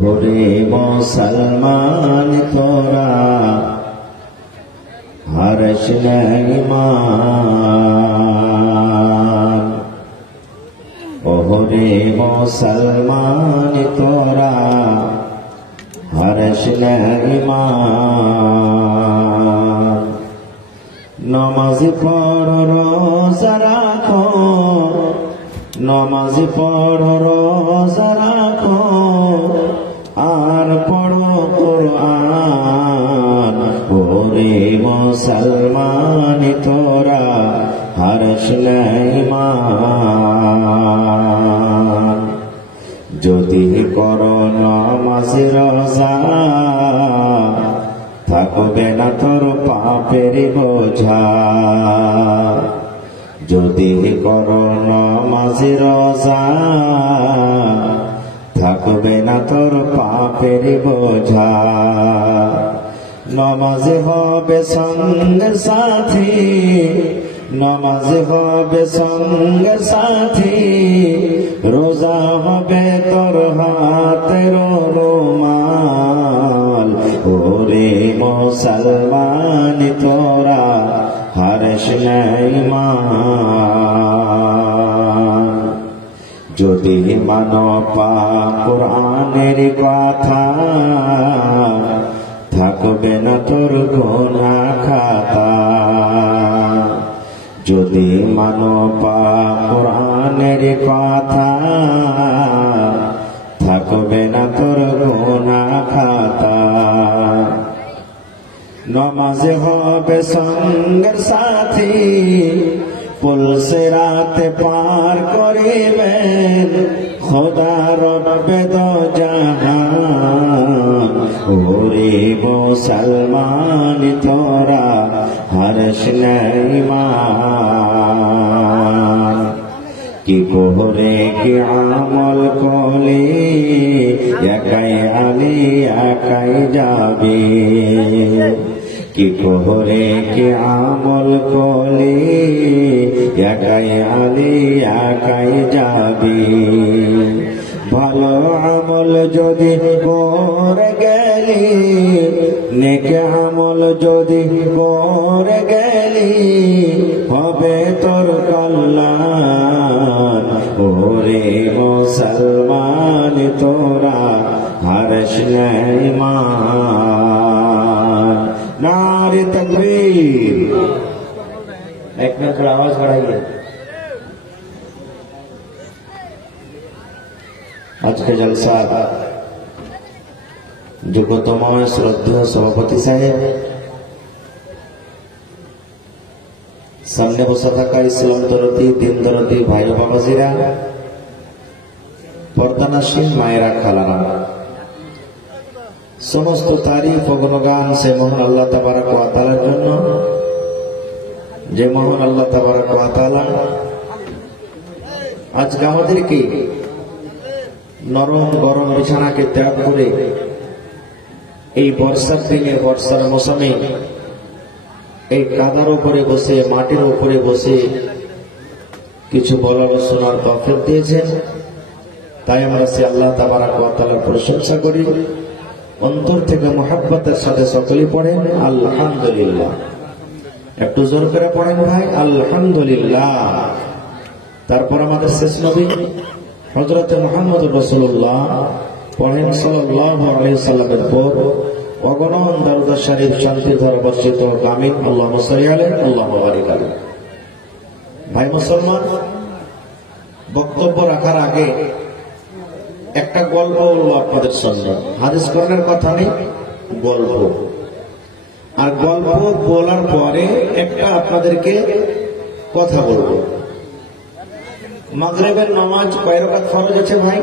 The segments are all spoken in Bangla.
ওরে মুসলমান তোরা হর্ষ ইমান, ওরে মুসলমান তোরা হর্ষ ইমান। নমাজ পড় রোজা রাখো, নমাজ পড় রোজা রাখো, আর পড়ো কুরআন। ওরে মুসলমান তোরা হর্ষ ইমান। যদি করো নমাজ রোজা, থাকবে না তোর পাপের বোঝা। যদি করো নমাজ রোজা, থাকবে না তোর পাপের বোঝা। নমাজ হবে সঙ্গের সাথী, নমাজ হবে সঙ্গের সাথী, রোজা হবে তোর হাতের রুমাল। ওরে মুসলমান তোরা হর্ষ ইমান। যদি মানো পাক কুরআনের কথা, থাকবে না তোর গুনাহ খাতা। যদি মানো পাক কুরআনের কথা, থাকবে না তোর গুনাহ খাতা। নমাজ হবে সঙ্গের সাথী, পুলসে রাতে পার করিবেন, খোদা রবে দো জাহান। ওরে মুসলমান তোরা হর্ষ ইমান। কি করে কি আমল করলে একাই আলি একাই যাবে। কি করে কি আমল করলে একাই আলি একাই যাবে। ভালো আমল যদি করে গেলি, নেক আমল যদি করে গেলি, হবে তোর কল্যাণ। ওরে মুসলমান তোরা হর্ষ ইমান। नारे तकबीर। एक मिनट थोड़ा आवाज बढ़ाइए। आज के जलसा যোগ্যতম শ্রদ্ধেয় সভাপতি সাহেব, সামনে বসে থাকা ইসলাম দরদি দিন দরদি ভাই বাবাজিরা, পর্দানাসীন মায়েরা খালারা, সমস্ত তারিফ ও গুণগান সে মহান আল্লাহ তাবারক ওয়া তাআলার জন্য, যে মহান আল্লাহ তাবারক ওয়া তাআলা আজকে আমাদেরকে নরম গরম বিছানাকে ত্যাগ করে এই বর্ষার দিনে, বর্ষার মৌসুমে এই কাদার উপরে বসে, মাটির উপরে বসে কিছু বলার শোনার তৌফিক দিয়েছেন। তাই আমরা সে আল্লাহ তাবারক ওয়া তাআলার প্রশংসা করি। অন্তর থেকে মুহাব্বতের সাথে সকলেই পড়েন আলহামদুলিল্লাহ। একটু জোর করে পড়েন ভাই, আলহামদুলিল্লাহ। তারপর আমাদের শেষ নবী হযরত মুহাম্মদ রাসূলুল্লাহ পড়েন সাল্লাল্লাহু আলাইহি ওয়াসাল্লামের পর অগণন দরুদ শরীফ শান্তি ধারা বর্ষিত আমিন। আল্লাহুম্মা সাল্লি আলাইহি আল্লাহুম্মা বারিক আলাইহি। ভাই মুসলমান, বক্তব্য রাখার আগে একটা গল্প বলবো আপনাদের সামনে। হাদিস কোরআনের কথা নেই, গল্প। আর গল্প বলার পরে একটা আপনাদেরকে কথা বলবো। মাগরিবের নামাজ কয় রাকাত ফরজ আছে ভাই?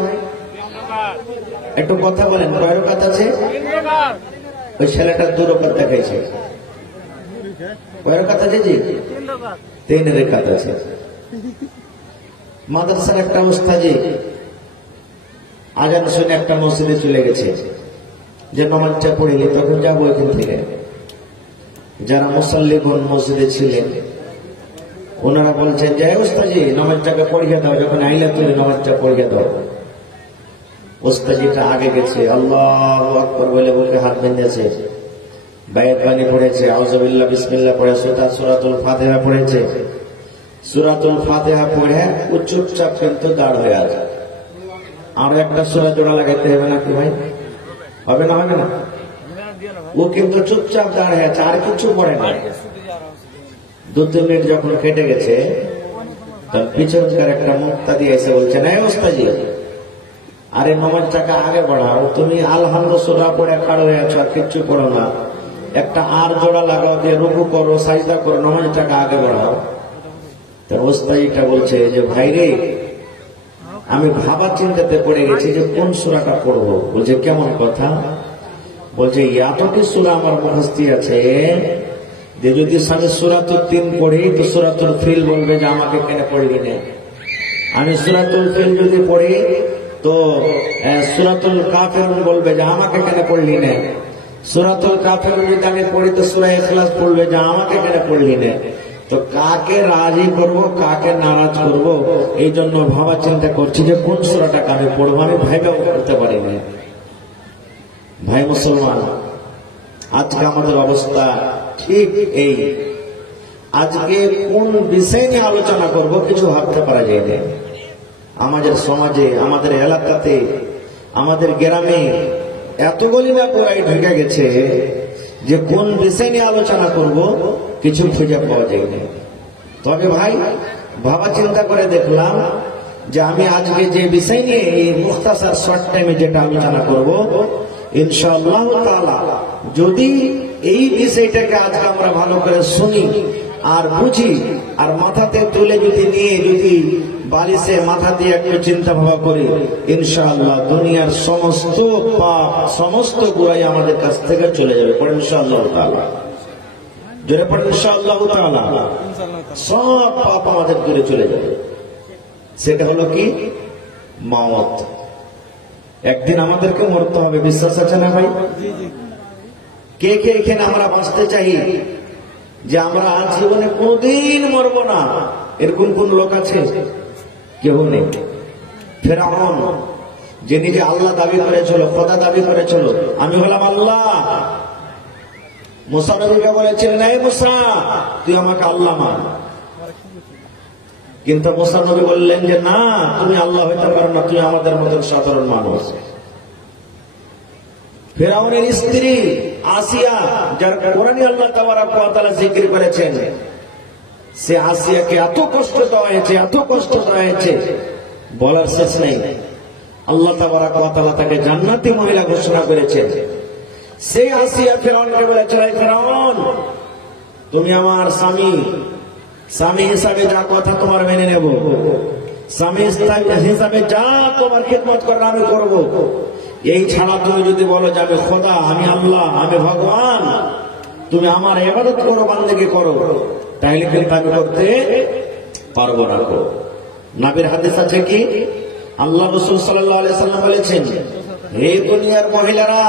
একটু কথা বলেন, কয় রাকাত আছে? ওই ছেলেটা 2 রাকাত দেখাইছে। কয় রাকাত আছে জি? 3 রাকাত আছে। মাদ্রাসার একটা উস্তাজি আজান শুনে একটা মসজিদে চলে গেছে, যে নামাজটা পড়িনি, তখন যাবো এখান থেকে। যারা মুসাল্লিগণ মসজিদে ছিলেন ওনারা বলছেন যে উস্তাজি নামাজটাকে পড়িয়ে দাও, যখন আইলা তুলে নামাজটা পড়িয়ে দাও। ওস্তাদিটা আগে গেছে, আল্লাহু আকবার বলে বুকে হাত বেঁধেছে, বায়ের পানি পড়েছে, আউযুবিল্লাহ বিসমিল্লাহ পড়ে সূরাতুল ফাতিহা পড়েছে। সূরাতুল ফাতিহা পড়ে ও চুপচাপ কিন্তু দাঁড় হয়ে আছে। আর একটা সূরা জোড়া লাগাইতে হবে নাকি ভাই? হবে না? হবে না? ও কিন্তু চুপচাপ দাঁড় হয়ে আছে, আর কিছু পড়ে না। 2-3 মিনিট যখন কেটে গেছে, তখন পিছনকার একটা মুক্তাদি এসে বলছে, না ওস্তাজি, আরে নামাজটাকে আগে বাড়াও, তুমি আলহামদুলিল্লাহ সূরা পড়ে খাড়া হয়ে আছো, আর কিচ্ছু পড়ো না, একটা আর জোড়া লাগাও, দিয়ে রুকু করো, সাজদা করো, নামাজটাকে আগে বাড়াও। তো ওস্তাদিটা বলছে যে ভাই রে, আমি ভাবা চিন্তাতে পড়ে গেছি যে কোন সূরাটা পড়বো। বলছে কেমন কথা? বলছে এতটি সূরা আমার মুখস্থ আছে যে যদি আমি সূরাতুল 3 পড়ি তো সূরাতুল ফিল বলবে যে আমাকে কেন পড়বি না। আমি সূরাতুল ফিল যদি পড়ি তো সূরাতুল কাফিরুন বলবে যে আমাকে কেন পড়লি না। সূরাতুল কাফিরুন যদি আমি পড়ি তো সূরা ইখলাস বলবে যে আমাকে কেন পড়লি না। তো কাকে রাজি করব, কাকে নারাজ করব, এই জন্য ভাবা চিন্তা করছি যে কোন সূরাটাকে আমি পড়বো। আমি ভেবেও করতে পারি না। ভাই মুসলমান, আজকে আমাদের অবস্থা ঠিক এই। আজকে কোন বিষয় নিয়ে আলোচনা করব কিছু ভাবতে পারা যায় না। আমাদের সমাজে, আমাদের এলাকাতে, আমাদের গ্রামে এতগুলি না পুরাই ঢুকে গেছে যে কোন বিষয় নিয়ে আলোচনা করব কিছু খুঁজে পাওয়া যায় না। তবে ভাই ভাবা চিন্তা করে দেখলাম যে আমি আজকে যে বিষয় নিয়ে এই মুখতাসার শর্ট টাইমে যেটা আলোচনা করব, ইনশাআল্লাহ তাআলা যদি এই বিষয়টাকে আজকে আমরা ভালো করে শুনি আর বুঝি আর মাথাতে তুলে যদি নিয়ে যদি বালিশে মাথা দিয়ে একটু চিন্তা ভাবনা করি, ইনশাআল্লাহ দুনিয়ার সমস্ত পাপ, সমস্ত গুনাহ আমাদের কাছ থেকে চলে যাবে। পড়েন ইনশাআল্লাহ তাআলা, জোরে পড়েন ইনশাআল্লাহ তাআলা। সব পাপ আমাদের দূরে চলে যাবে। সেটা হলো কি? মাওত। একদিন আমাদেরকে মরতে হবে, বিশ্বাস আছে না ভাই? কে কে এখানে আমরা বাঁচতে চাই যে আমরা আজ জীবনে কোনদিন মরব না, এরকম কোন লোক আছে? কেউ নেই। ফেরাউন যে নিজে আল্লাহ দাবি করেছিল, খোদা দাবি করেছিল, আমি হলাম আল্লাহ। মুসা নবীকে বলেছিলেন, এই মুসা তুই আমাকে আল্লাহ মান। কিন্তু মুসা নবী বললেন যে না, তুমি আল্লাহ হইতে পারো না, তুই আমাদের মতন সাধারণ মানুষ। ফেরাউনের স্ত্রী আসিয়া, যার কোরআনে আল্লাহ তাবারক ওয়া তাআলা জিকির করেছেন, সে আসিয়াকে এত কষ্ট দেওয়া হয়েছে, এত কষ্ট দেওয়া হয়েছে বলার শেষ নেই। আল্লাহ তাবারক ওয়া তাআলা তাকে জান্নাতি মহিলা ঘোষণা করেছেন। সেই আসিয়া ফেরাউনকে বলেছিল, ফেরাউন তুমি আমার স্বামী, স্বামী হিসাবে যা কথা তোমার মেনে নেব, স্বামী হিসাবে যা তোমার খিদমত করার আমি করব। এই ছাড়া তুমি যদি বলো যে আমি খোদা, আমি আল্লাহ, আমি ভগবান, তুমি আমার ইবাদত করো, বান্দেগি করো, তাহলে কিন্তু আমি করতে পারবো না। নবীর হাদিস আছে কি, আল্লাহ রাসূল সাল্লাল্লাহু আলাইহি সাল্লাম বলেছেন, হে দুনিয়ার মহিলারা,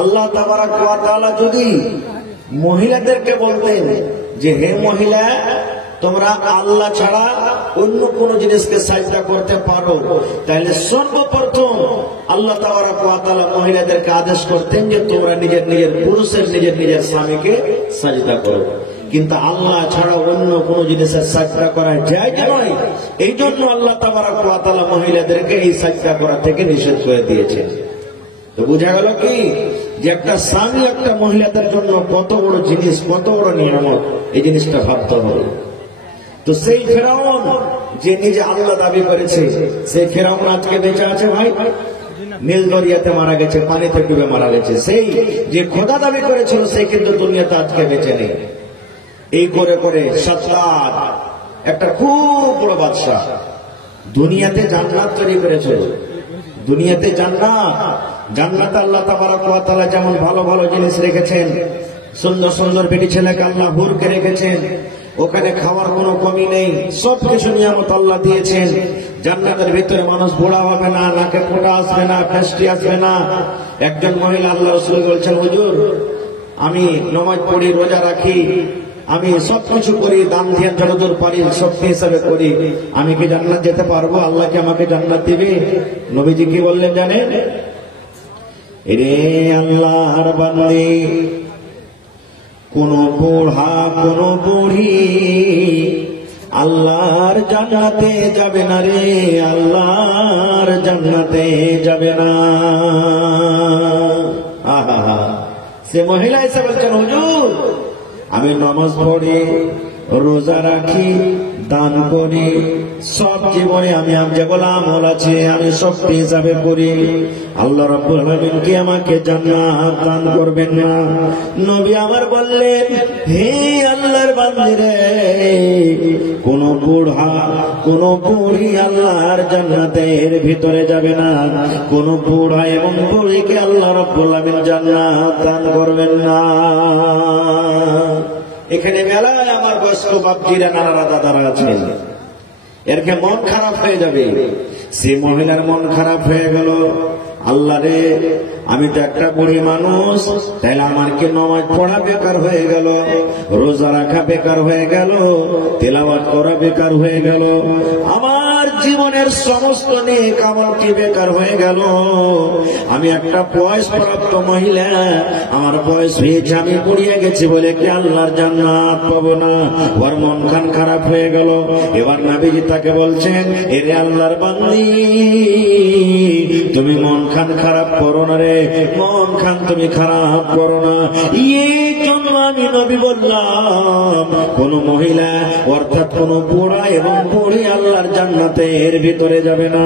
আল্লাহ তাবারক ওয়া তাআলা যদি মহিলাদেরকে বলতেন যে হে মহিলা, তোমরা আল্লাহ ছাড়া অন্য কোন জিনিসকে সাজদা করতে পারো, তাহলে সর্বপ্রথম আল্লাহ তাবারক ওয়া তাআলা মহিলাদেরকে আদেশ করতেন যে তোমরা নিজের নিজের পুরুষের নিজের স্বামীকে সাজদা করো। কিন্তু আল্লাহ ছাড়া অন্য কোন জিনিসের সাজদা করা যায় নয়। এই জন্য আল্লাহ তাবারক ওয়া তাআলা মহিলাদেরকে এই সাজদা করা থেকে নিষেধ করে দিয়েছেন। তো বোঝা গেল কি যে একটা স্বামী একটা মহিলাদের জন্য কত বড় জিনিস, কত বড় নিয়ামত, এই জিনিসটা ভাবতে হবে। তো সেই ফেরাউন যে নিজে আল্লাহ দাবি করেছে, সেই ফেরাউন আজকে বেঁচে আছে ভাই? নীল দরিয়াতে মারা গেছে, পানিতে ডুবে মারা গেছে। সেই যে খোদা দাবি করেছিল সে কিন্তু দুনিয়াতে আজকে বেঁচে নেই। এই করে করে সাদ্দাত একটা খুব বড় বাদশাহ দুনিয়াতে জান্নাত তৈরি করেছিল। দুনিয়াতে জান্নাতে আল্লাহ তাবারক ওয়া তাআলা যেমন ভালো ভালো জিনিস রেখেছেন, সুন্দর সুন্দর বেটি ছেলেকে আল্লাহ হুরকে রেখেছেন, ওখানে খাওয়ার কোনো কমি নেই, সবকিছু নিয়ামত আল্লাহ দিয়েছেন। জান্নাতের ভিতরে মানুষ বুড়া হবে না, নাকে ফোঁটা আসবে না, ফেস্টি আসবে না। একজন মহিলা আল্লাহ রাসূল বলছেন, হুজুর আমি নামাজ পড়ি, রোজা রাখি, আমি সবকিছু করি, দান দিয়ে যতদূর পারি শক্তি হিসাবে করি, আমি কি জান্নাত যেতে পারবো? আল্লাহ কি আমাকে জান্নাত দিবে? নবীজি কি বললেন জানেন? রে আল্লাহর বান্দে, কোন বুড়া কোন বুড়ি আল্লাহর জান্নাতে যাবে না রে, আল্লাহর জান্নাতে যাবে না। আহা, সে মহিলা এসে বলছেন, হুজুর আমি নামাজ পড়ি, রোজা রাখি, দান করি, সব জীবনে আমি যেগুলো আমল আছে আমি শক্তি হিসাবে করি, আল্লাহ রাব্বুল আলামিন কি আমাকে জান্নাত দান করবেন না? নবী আমার বললেন, হে আল্লাহর বান্দীরে, কোন বুড়া কোন বুড়ি আল্লাহর জান্নাতের ভিতরে যাবে না, কোন বুড়া এবং বুড়িকে আল্লাহ রাব্বুল আলামিন জান্নাত দান করবেন না। এখানে মেলায় আমার বয়স্ক বাপজিরা, নানারা, দাদারা আছেন, এরকে মন খারাপ হয়ে যাবে। সে মহিলার মন খারাপ হয়ে গেল, আল্লাহ রে আমি তো একটা বুড়ি মানুষ, তাহলে আমার কি নামাজ পড়া বেকার হয়ে গেল, রোজা রাখা বেকার হয়ে গেল, তেলাওয়াত করা বেকার হয়ে গেল, আমার জীবনের সমস্ত নেক আমল কি বেকার হয়ে গেল। আমি একটা বয়সপ্রাপ্ত মহিলা, আমার বয়স হয়েছে, আমি বুড়িয়ে গেছি বলে কি আল্লাহর জান্নাত পাবো না? ওর মন খান খারাপ হয়ে গেল। এবার নবীজি তাকে বলছেন, এরে আল্লাহর বান্দী, তুমি মন খান খারাপ করো না রে, মন খান তুমি খারাপ করো না। এই জন্য আমি নবী বললাম, কোন মহিলা অর্থাৎ কোন বুড়া এবং বুড়ি আল্লাহর জান্নাতের ভিতরে যাবে না।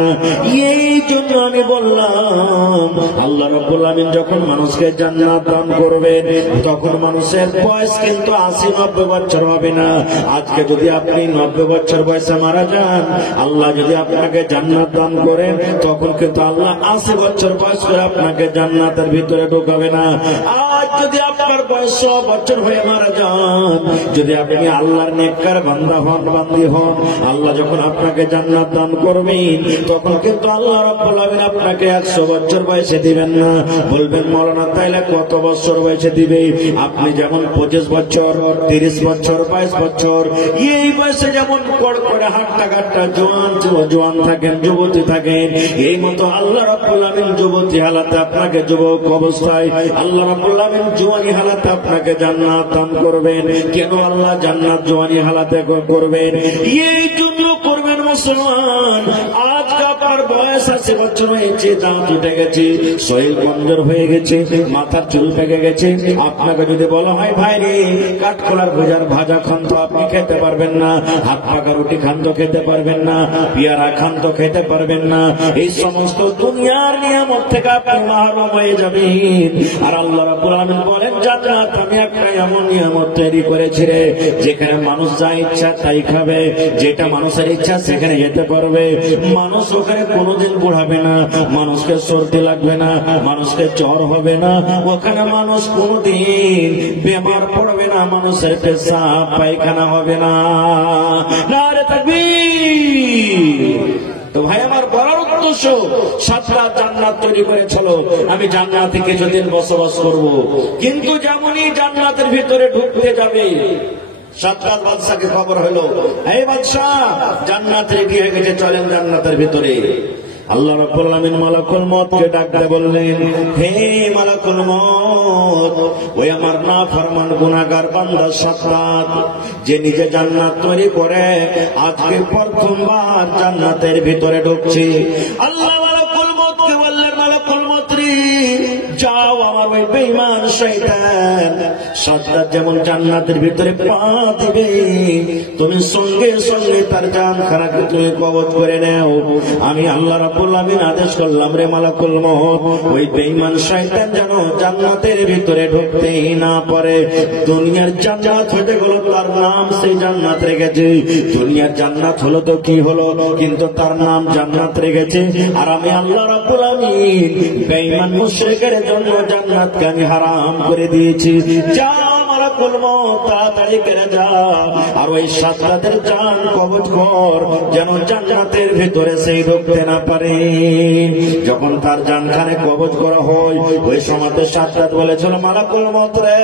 এই জন্য আমি বললাম, আল্লাহ রাব্বুল আলামিন যখন মানুষকে জান্নাত দান করবেন, তখন মানুষের বয়স কিন্তু 80-90 বছর হবে না। আজকে যদি আপনি 90 বছর বয়সে মারা যান, আল্লাহ যদি আপনাকে জান্নাত দান করেন, তখন কিন্তু আল্লাহ 80 বছর বয়স করে আপনাকে জান্নাতের ভিতরে ঢোকাবে না। আজ যদি আপনার বয়স 100 বছর হয়ে মারা যান, যদি আপনি আল্লাহর নেককার বান্দা হন, বান্দি হন, আল্লাহ যখন আপনাকে জান্নাত দান করবেন, তখন কিন্তু আল্লাহ রাব্বুল আলামিন আপনাকে 100 বছর বয়সে দিবেন না। বলবেন, মাওলানা তাইলে কত বছর বয়সে দিবে? আপনি যেমন 25 বছর, 30 বছর, 22 বছর, এই বয়সে যেমন কড়কড়ে হাট্টা কাট্টা জোয়ান থাকেন, যুবতী থাকেন, এই মতো আল্লাহ রাব্বুল আলামিন যুবতী হালাতে আপনাকে, যুবক অবস্থায় আল্লাহ রাব্বুল আলামিন জওয়ানি হালাতে আপনাকে জান্নাত দান করবেন। কেন আল্লাহ জান্নাত জওয়ানি হালাতে করবেন? এই জন্য করবেন মুসলমান, আজ আপনার বয়স 80 বছর হয়েছে, দাঁত উঠে গেছে, শরীর কমজোর হয়ে গেছে, মাথার চুল পেকে গেছে, আপনাকে যদি বলা হয়, ভাই রে কাঠকলার ভাজা খান তো আপনি খেতে পারবেন না, হাত পাকা রুটি খান তো খেতে পারবেন না, পেয়ারা খান তো খেতে পারবেন না, এই সমস্ত দুনিয়ার নিয়ামত থেকে আপনি মাহরুম হয়ে যাবেন। আর আল্লাহ রাব্বুল আলামিন বলেন, জান্নাত আমি একটা এমন নিয়ামত তৈরি করেছি রে, যেখানে মানুষ যা ইচ্ছা তাই খাবে, যেটা মানুষের ইচ্ছা সেখানে যেতে পারবে, মানুষ ওখানে কোনোদিন বুড়াবে না, মানুষকে সর্দি লাগবে না, মানুষকে জ্বর হবে না, ওখানে মানুষ কোনোদিন বেমার পড়বে না, মানুষের পেশাব পায়খানা হবে না। নারে তাকবীর! তো ভাই আমার বলার উদ্দেশ্য, 7টা জান্নাত তৈরি করেছিল, আমি জান্নাতে কিছুদিন বসবাস করব। কিন্তু যেমনই জান্নাতের ভিতরে ঢুকতে যাবে, সাতরাত বাদশাকে খবর হলো, এই বাদশা জান্নাত রেডি হয়ে গেছে, চলেন জান্নাতের ভিতরে। আল্লাহ রাব্বুল আলামিন মালাকুল মউতকে ডাকতে বললেন, হে মালাকুল মউত, ওই আমার নাফরমান গুনাহগার বান্দা সাতরাত, যে নিজে জান্নাত তৈরি করে আজকে প্রথমবার জান্নাতের ভিতরে ঢুকছে। আল্লাহ মালাকুল মউতকে বললেন, মালাকুল মউত রে, যাও আমার ওই বেঈমান শয়তান সাতরাত যেমন জান্নাতের ভিতরে পা দিবে, তুমি সঙ্গে সঙ্গে তার জানখানাকে তুমি কবজ করে নাও। আমি আল্লাহ রাব্বুল আলামিন আদেশ করলাম, রে মালাকুল মউত, ওই বেঈমান শয়তান যেন জান্নাতের ভিতরে ঢুকতেই না পারে। দুনিয়ার জান্নাত হতে গেল, তার নাম সেই জান্নাত রেখেছে, দুনিয়ার জান্নাত হলো তো কি হলো, কিন্তু তার নাম জান্নাত রেখেছে। আর আমি আল্লাহ রাব্বুল আলামিন বেঈমান মুশরিকের জন্য জান্নাতকে আমি হারাম করে দিয়েছি। যাও মালাকুল মউত, তাড়াতাড়ি করে যাও, আর ওই সাতরাতের জান কবজ কর, যেন জান্নাতের ভিতরে সেই ঢুকতে না পারে। যখন তার জানখানে কবজ করা হয়, ওই সময় সাতরাত বলেছিল, মালাকুল মউত রে,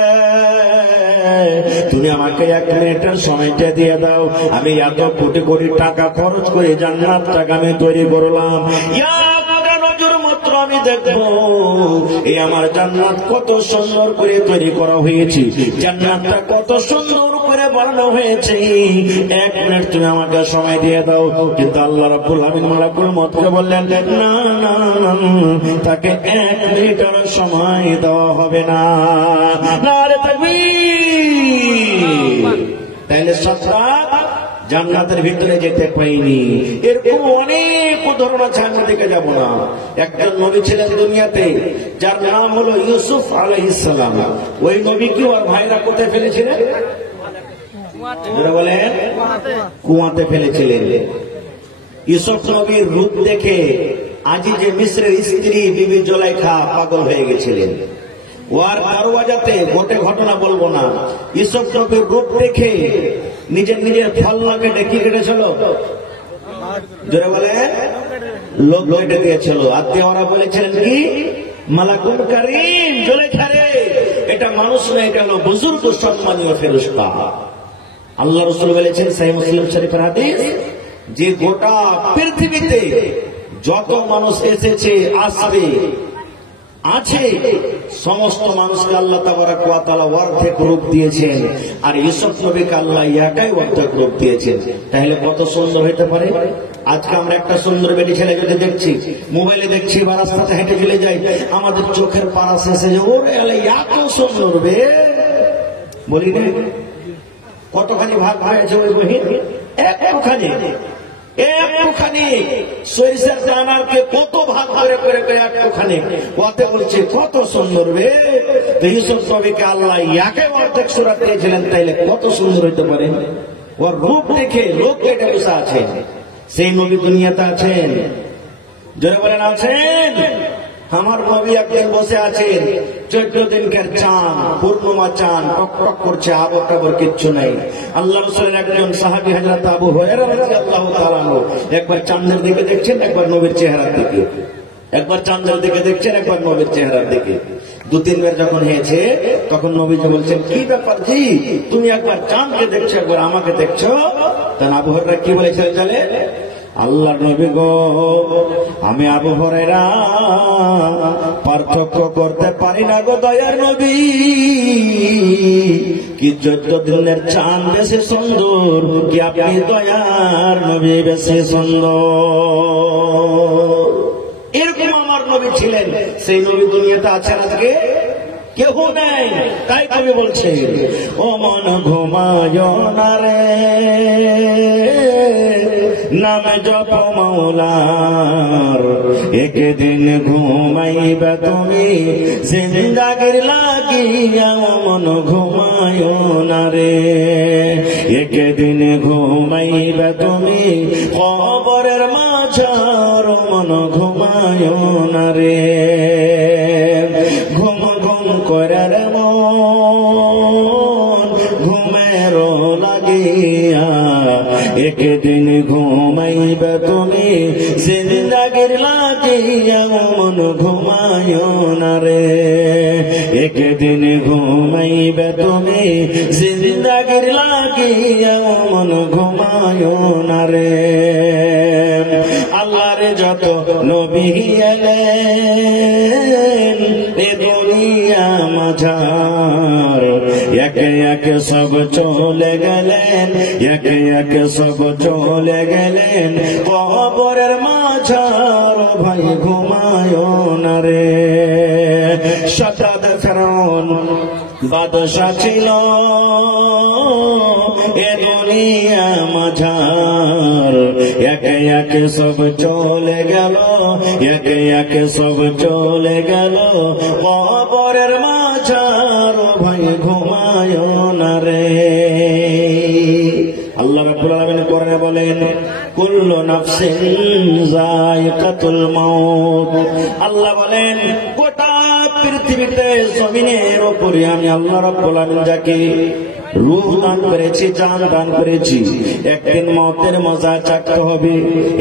তুমি আমাকে 1 মিনিটের সময়টা দিয়ে দাও, আমি এত কোটি কোটি টাকা খরচ করে জান্নাতটাকে আমি তৈরি করলাম, আমি দেখবো এই আমার জান্নাত কত সুন্দর করে তৈরি করা হয়েছে, জান্নাতটা কত সুন্দর করে বানানো হয়েছে, 1 মিনিট তুমি আমাকে সময় দিয়ে দাও। কিন্তু আল্লাহ রাব্বুল আলামিন মালাকুল মউতকে বললেন, না না, তাকে 1 মিনিটের সময় দেওয়া হবে না। নারে তাকবীর! তাহলে সাতরাত জান্নাতের ভিতরে যেতে পাইনি, এরকম অনেক উদাহরণ আছে, আমরা দেখে যাব না। একজন নবী ছিলেন দুনিয়াতে, যার নাম হলো ইউসুফ আলাইহিস সালাম। ওই নবীকে ওর ভাইরা কোথায় ফেলেছিলেন? বলেন, কুয়াতে ফেলেছিলেন। ইউসুফ নবীর রূপ দেখে আজিজে মিসরের স্ত্রী বিবি জুলাইখা পাগল হয়ে গেছিলেন। ওয়ার দরওয়াজাতে গোটে ঘটনা বলবো না, ইউসুফ নবীর রূপ দেখে নিজের ফল্লা কেটে কি কেটেছিল? জোরে বলে, লোক কেটে দিয়েছিল। আত্মীয়রা বলেছিলেন কি, মালাকুল কারীম জুলাইখা রে, এটা মানুষ না, এটা হলো বুজুর্গ সম্মানীয় ফেরেশতা। আল্লাহ রাসূল বলেছেন, সহিহ মুসলিম শরীফের হাদিস, যে গোটা পৃথিবীতে যত মানুষ এসেছে, আসবে, আছে, সমস্ত মানুষকে আল্লাহ তাবারক ওয়া তাআলা অর্ধেক রূপ দিয়েছেন, আর ইউসুফ নবীকে আল্লাহ একাই অর্ধেক রূপ দিয়েছেন। তাহলে কত সুন্দর হতে পারে। আজকে আমরা একটা সুন্দর বেটি ছেলে যদি দেখছি, মোবাইলে দেখছি বা রাস্তাতে হেঁটে চলে যাই, আমাদের চোখের পাড়া শেষে যে ওরে আলে এত সুন্দর বে, বলি না কতখানি ভাগ হয়েছে ওই বহিন, একটুখানি সরিষার দানারকে কত ভাগ করে করে একটুখানি ওতে বলছে কত সুন্দর বে। ইউসুফ নবীকে আল্লাহ একে অর্ধেক সূরা দিয়েছিলেন, তাইলে কত সুন্দর হইতে পারে। ওর রূপ দেখে লোক কেটে বসে আছেন, সেই নবী দুনিয়াতে আছেন। জোরে বলেন, আছেন। আমার নবী একদিন বসে আছেন, 14 দিনকার চাঁদ, পূর্ণিমা চাঁদ টক টক করছে, আবর টাবর কিচ্ছু নাই। আল্লাহ রাসূলের একজন সাহাবী হযরত আবু হুরায়রা রাদিয়াল্লাহু তাআলা একবার চাঁদের দিকে দেখছেন, একবার নবীর চেহারার দিকে, একবার চাঁদের দিকে দেখছেন, একবার নবীর চেহারার দিকে। 2-3 বার যখন হয়েছে, তখন নবীজি বলছেন, কি ব্যাপার জি, তুমি একবার চাঁদকে দেখছো, একবার আমাকে দেখছো? তখন আবু হুরায়রা কি বলেছিলেন জানে? আল্লাহর নবী গো, আমি আবু হুরায়রা পার্থক্য করতে পারি না গো দয়ার নবী, কি 14 দিনের চাঁদ বেশি সুন্দর, কি আপনি দয়ার নবী বেশি সুন্দর। এরকম আমার নবী ছিলেন, সেই নবী দুনিয়াতে আছেন আজকে কেউ নেই। তাই কবি বলছে, ও মন ঘুমায় না রে, নামে জপ মাওলার, একদিন ঘুমাইবে তুমি জিন্দাগির লাগিয়া, মন ঘুমায় না রে, একদিন ঘুমাইবে তুমি কবরের মাঝার, মন ঘুমায় না রে। ঘুম ঘুম করে রে মন ঘুমের লাগিয়া, একদিন ঘুমাইবে তুমি জিন্দাগির লাগিয়া, মন ঘুমায় না রে, একদিন ঘুমাইবে তুমি জিন্দাগির লাগিয়া, মন ঘুমায় না রে। আল্লাহর যত নবী এলেন এ দুনিয়া মাঝার, একে একে সব চলে গেলেন, একে একে সব চলে গেলেন কবরের মাঝার, ভাই ঘুমায় না রে। শতাদ ফেরাউন বাদশা ছিল এ দুনিয়া মাঝার, একে একে সব চলে গেল, একে একে সব চলে গেল কবরের মাঝার, ভাই ঘুমায় না রে। আল্লাহ রাব্বুল আলামিন কোরআনে বলেন, কুল্লু নাফসিন যায়িকাতুল মাউত। আল্লাহ বলেন, গোটা পৃথিবীতে জমিনের উপরে আমি আল্লাহ রাব্বুল আলামিন যাকে রূহ দান করেছি, জান দান করেছি, একদিন মতের মজা চাকতে হবে।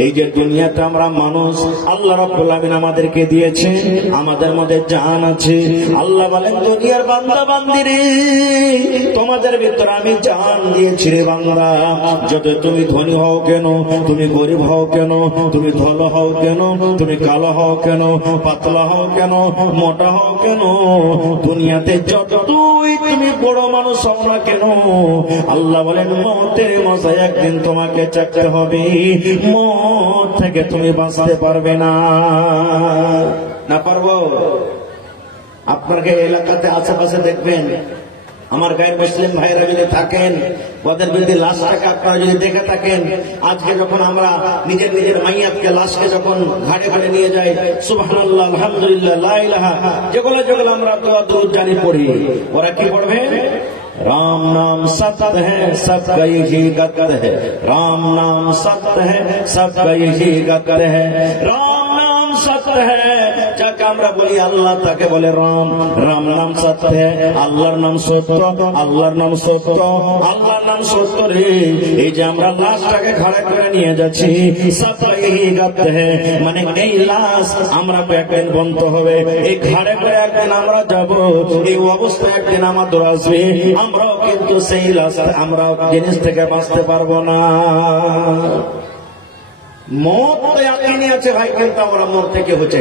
এই যে দুনিয়াতে আমরা মানুষ, আল্লাহ রাব্বুল আলামিন আমাদেরকে দিয়েছে, আমাদের মধ্যে জান আছে। আল্লাহ বলেন, দুনিয়ার বান্দা বান্দিরে, তোমাদের ভিতরে আমি জান দিয়েছি রে বান্দা। যত তুমি ধনী হও কেন, তুমি গরিব হও কেন, তুমি ধল হও কেন, তুমি কালো হও কেন, পাতলা হও কেন, মোটা হও কেন, দুনিয়াতে যতই তুমি বড় মানুষ হও না কেন, আল্লাহ বলেন মতের মজা একদিন তোমাকে চাকতে হবে। মত থেকে তুমি বাঁচতে পারবে না। না পারবো? আপনাকে এলাকাতে আশেপাশে দেখবেন, আমার গায়ের মুসলিম ভাইরা যদি থাকেন, ওদের যদি লাশটাকে আপনারা যদি দেখে থাকেন, আজকে যখন আমরা নিজের নিজের মাইয়াতকে, লাশকে যখন ঘাড়ে ঘাড়ে নিয়ে যাই, সুবহানাল্লাহ, আলহামদুলিল্লাহ, লা ইলাহা, যেগুলো যেগুলো আমরা দোয়া দুরূদ জানি পড়ি, ওরা কি পড়বে? राम नाम सत्य है, सबका यही गत है। राम नाम सत्य है, सबका यही गत है। राम नाम सत्य है, যাকে আমরা বলি আল্লাহ, তাকে বলে রাম। রাম নাম সত্য, আল্লাহর নাম সত্য, আল্লাহর নাম সত্য, আল্লাহর নাম সত্য রে। এই যে আমরা লাশটাকে ঘাড়ে করে নিয়ে যাচ্ছি, সবটা यही गत है, মানে এই লাশ আমরা একদিন বন্ধ হবে, এই ঘাড়ে করে একদিন আমরা যাব, এই অবস্থা একদিন আমাদের আসবে। আমরাও কিন্তু সেই লাশ, আমরা জিনিস থেকে বাঁচতে পারবো না। মত তো ইয়াকিনি আছে ভাই, কিন্তু আমরা মত থেকে হচ্ছে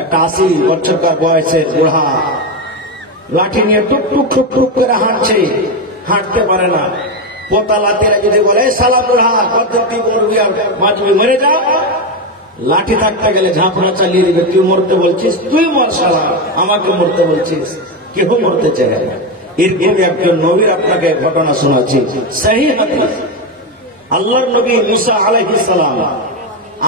একটা 80 বছরকার বয়সের বুড়া লাঠি নিয়ে টুক টুক টুক টুক করে হাঁটছে, হাঁটতে পারে না। পোতা লাতিরা যদি বলে, সালা বুড়া পদ্ধতি মরবি আর বাঁচবি, মরে যা, লাঠি থাকতে গেলে ঝাঁপড়া চালিয়ে দিবে। তুই মরতে বলছিস, তুই মর শালা, আমাকে মরতে বলছিস। কেউ মরতে চায় না। এরকম একজন নবীর আপনাকে ঘটনা শোনাচ্ছি, সহিহ হাদিস। আল্লাহর নবী মুসা আলাইহিস সালাম,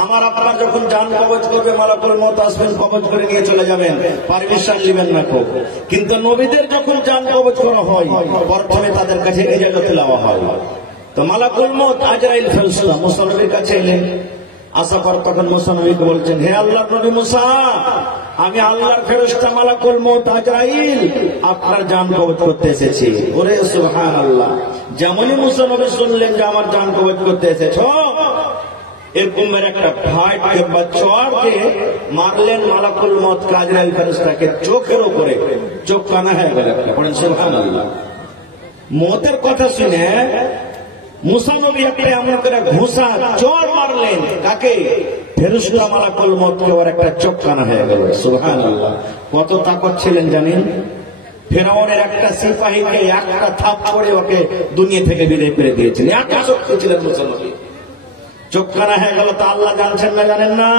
আমার আপনার যখন জান কবজ করবে, মালাকুল মউত আসবেন, কবজ করে নিয়ে চলে যাবেন, পারমিশন নেবেন না কেউ। কিন্তু নবীদের যখন জান কবজ করা হয়, প্রথমে তাদের কাছে ইজাজত নেওয়া হয়। তো মালাকুল মউত আজরাইল ফেরেশতা মুসা নবীর কাছে এলেন। আসার পর তখন মুসা নবীকে বলছেন, হে আল্লাহর নবী মুসা, আমি আল্লাহর ফেরেশতা মালাকুল মউত আজরাইল আপনার জান কবজ করতে এসেছি। ওরে সুবহানাল্লাহ! যেমনই মুসা নবী শুনলেন যে আমার জান কবজ করতে এসেছো, এরকম একটা ভাই বা চড়কে মারলেন মালাকুল মউত আজরাইল ফেরেশতাকে চোখের উপরে, চোখ কানা হয়ে গেল। পড়েন সুবহানাল্লাহ। মউতের কথা শুনে মুসা নবী একটা এমন করে ঘুষা চড় মারলেন, কাকে? ফেরেশতা মালাকুল মউতকে, ওর একটা চোখ কানা হয়ে গেল। সুবহানাল্লাহ! কত তাকত ছিলেন জানেন? ফেরাউনের একটা সিপাহীকে একটা থাপ্পড়ে ওকে দুনিয়া থেকে বিদায় করে দিয়েছিলেন। এত শক্তি ছিলেন মুসা নবী। চোখ কানা হয়ে গেল, তা আল্লাহ জানছেন না জানেন না?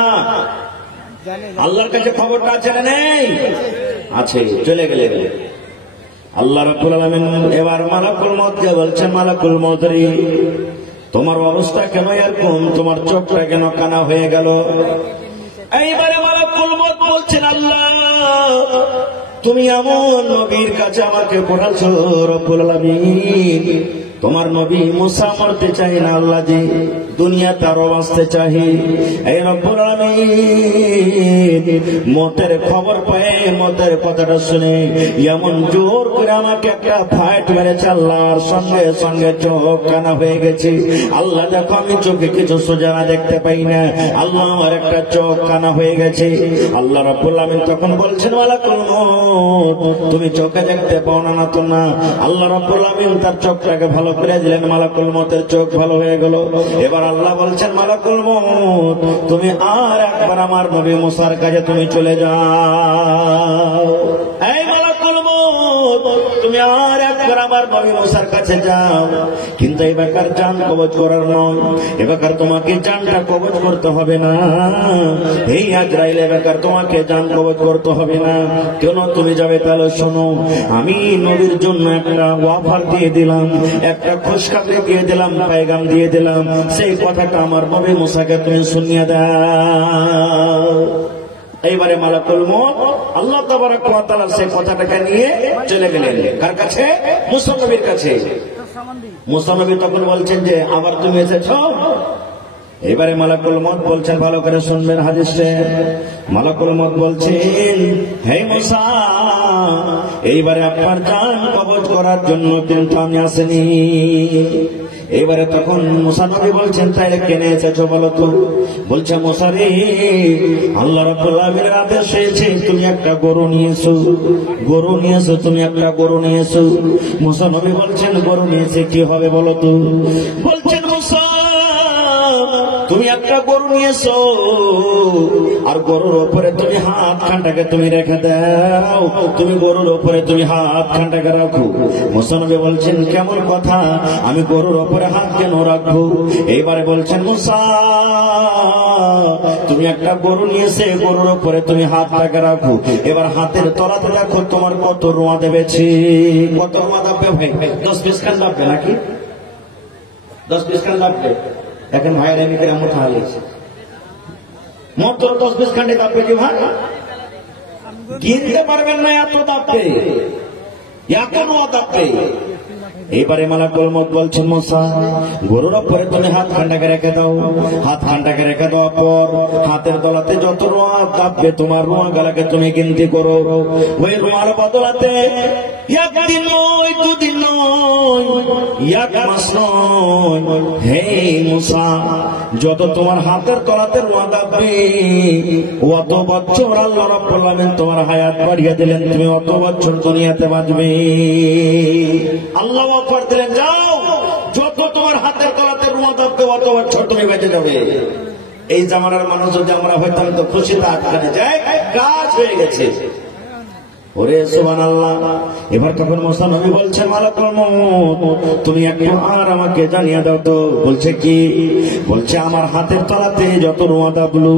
আল্লাহর কাছে খবরটা আছে না নেই? আছে। চলে গেলেন। আল্লাহ রাব্বুল আলামিন এবার মালাকুল মউতকে বলছেন, মালাকুল মউত রে, তোমার অবস্থা কেন এরকম? তোমার চোখটা কেন কানা হয়ে গেল? এইবারে মালাকুল মউত বলছেন, আল্লাহ তুমি এমন নবীর কাছে আমাকে পড়াছো রব্বুল আলামিন, তোমার নবী মুসা মরতে চাই না আল্লাহ জি, দুনিয়াতে আরো বাঁচতে চাই। এই রব্বুল আলামিন মতের খবর পেয়ে, মতের কথাটা শুনে এমন জোর করে আমাকে একটা ফাইট মেরেছে, আল্লাহর সঙ্গে সঙ্গে চোখ কানা হয়ে গেছে। আল্লাহ দেখো, আমি চোখে কিছু সোজা দেখতে পাই না, আল্লাহ আমার একটা চোখ কানা হয়ে গেছে। আল্লাহ রাব্বুল আলামিন তখন বলছেন, মালাকুল মউত তুমি চোখে দেখতে পাও না? না তো না। আল্লাহ রাব্বুল আলামিন তার চোখটাকে ভালো করে দিলেন, মালাকুল মউতের চোখ ভালো হয়ে গেল। এবার আল্লাহ বলছেন, মালাকুল মউত তুমি আর একবার আমার নবী মুসার কাছে তুমি চলে যাও। এই মালাকুল মউত তুমি আর একবার আমার নবী মুসার কাছে যাও, কিন্তু এই বেকার জান কবজ করার নয়, এ বেকার তোমাকে জানটা কবজ করতে হবে না। এই আজরাইল বেকার তোমাকে জান কবজ করতে হবে না। কেন তুমি যাবে? তাহলে শোনো, আমি নবীর জন্য একটা অফার দিয়ে দিলাম, একটা খুশখবরি দিয়ে দিলাম, পেগাম দিয়ে দিলাম। সেই কথাটা আমার নবী মুসাকে তুমি শুনিয়ে দাও। এইবারে মালাকুল মউত আল্লাহ তাবারক ওয়া তাআলা সেই কথাটাকে নিয়ে চলে গেলেন কার কাছে? মুসা নবীর কাছে। মুসা নবী তখন বলছেন যে, আবার তুমি এসেছো? এবারে মালাকুল মউত বলছেন, ভালো করে শুনবেন হাদিসে। মালাকুল মউত বলছেন, হে মুসা, এইবারে আপনার জান কবজ করার জন্য কিন্তু আমি আসেনি। এবারে তখন মুসা নবী বলছেন, তাইলে কেনে এসেছো বলো তো? বলছে, মুসা রে, আল্লাহ রাব্বুল আলামিনের আদেশ হয়েছে তুমি একটা গরু নিয়েছো, গরু নিয়েছো, তুমি একটা গরু নিয়েছো। মুসা নবী বলছেন, গরু নিয়েছে কি হবে বলো তো? বলছেন, মুসা তুমি একটা গরু নিয়েছো, আর গরুর উপরে তুমি হাত খানটাকে তুমি রেখে দাও, তুমি গরুর উপরে তুমি হাত খানটাকে রাখো। মুসা নবী বলছেন, কেমন কথা, আমি গরুর উপরে হাত কেন রাখবো? এইবারে বলছেন, মুসা তুমি একটা গরু নিয়েছে, গরুর উপরে তুমি হাতটাকে রাখো। এবার হাতের তলাতে দেখো তোমার কত রোয়া দেবেছে। কত রোয়া দাববে ভাই? 10-20 খান দাববে নাকি? 10-20 খান দাববে। এখন ভাইয়ের এমনিতে এমন হারিয়েছে মোট 10-20 খান্ডে দাববে কি ভাই? গিনতে পারবেন না, এত দাববে, এত রোয়া দাববে। এইবারে মালাকুল মউত বলছেন, মুসা গরুর উপরে তুমি হাত খানটাকে রেখে দাও। হাত খানটাকে রেখে দেওয়ার পর হাতের তলাতে যত রোয়া দাববে তোমার রোয়া গালাকে তুমি গিনতি করো। ওই রোয়ার বদলাতে একদিন নয়, দুদিন নয়, এক মাস নয়, হে মুসা যত তোমার হাতের তলাতে রোয়া দাববে অত বছর আল্লাহ রাব্বুল আলামিন তোমার হায়াত বাড়িয়ে দিলেন, তুমি অত বছর দুনিয়াতে বাঁচবে। আল্লাহ অফার দিলেন, যাও যত তোমার হাতের তলাতে রোয়া দাববে অত বছর তুমি বেঁচে যাবে। এই জামানার মানুষ যদি আমরা হইতাম তো খুশিতে আটকানে যায়, কাজ হয়ে গেছে। ওরে সুবহানাল্লাহ। এবার তখন মুসা নবী বলছেন, মালাকুল মউত তুমি একটু আর আমাকে জানিয়ে দাও তো। বলছে কি? বলছে, আমার হাতের তলাতে যত রোয়া দাবলো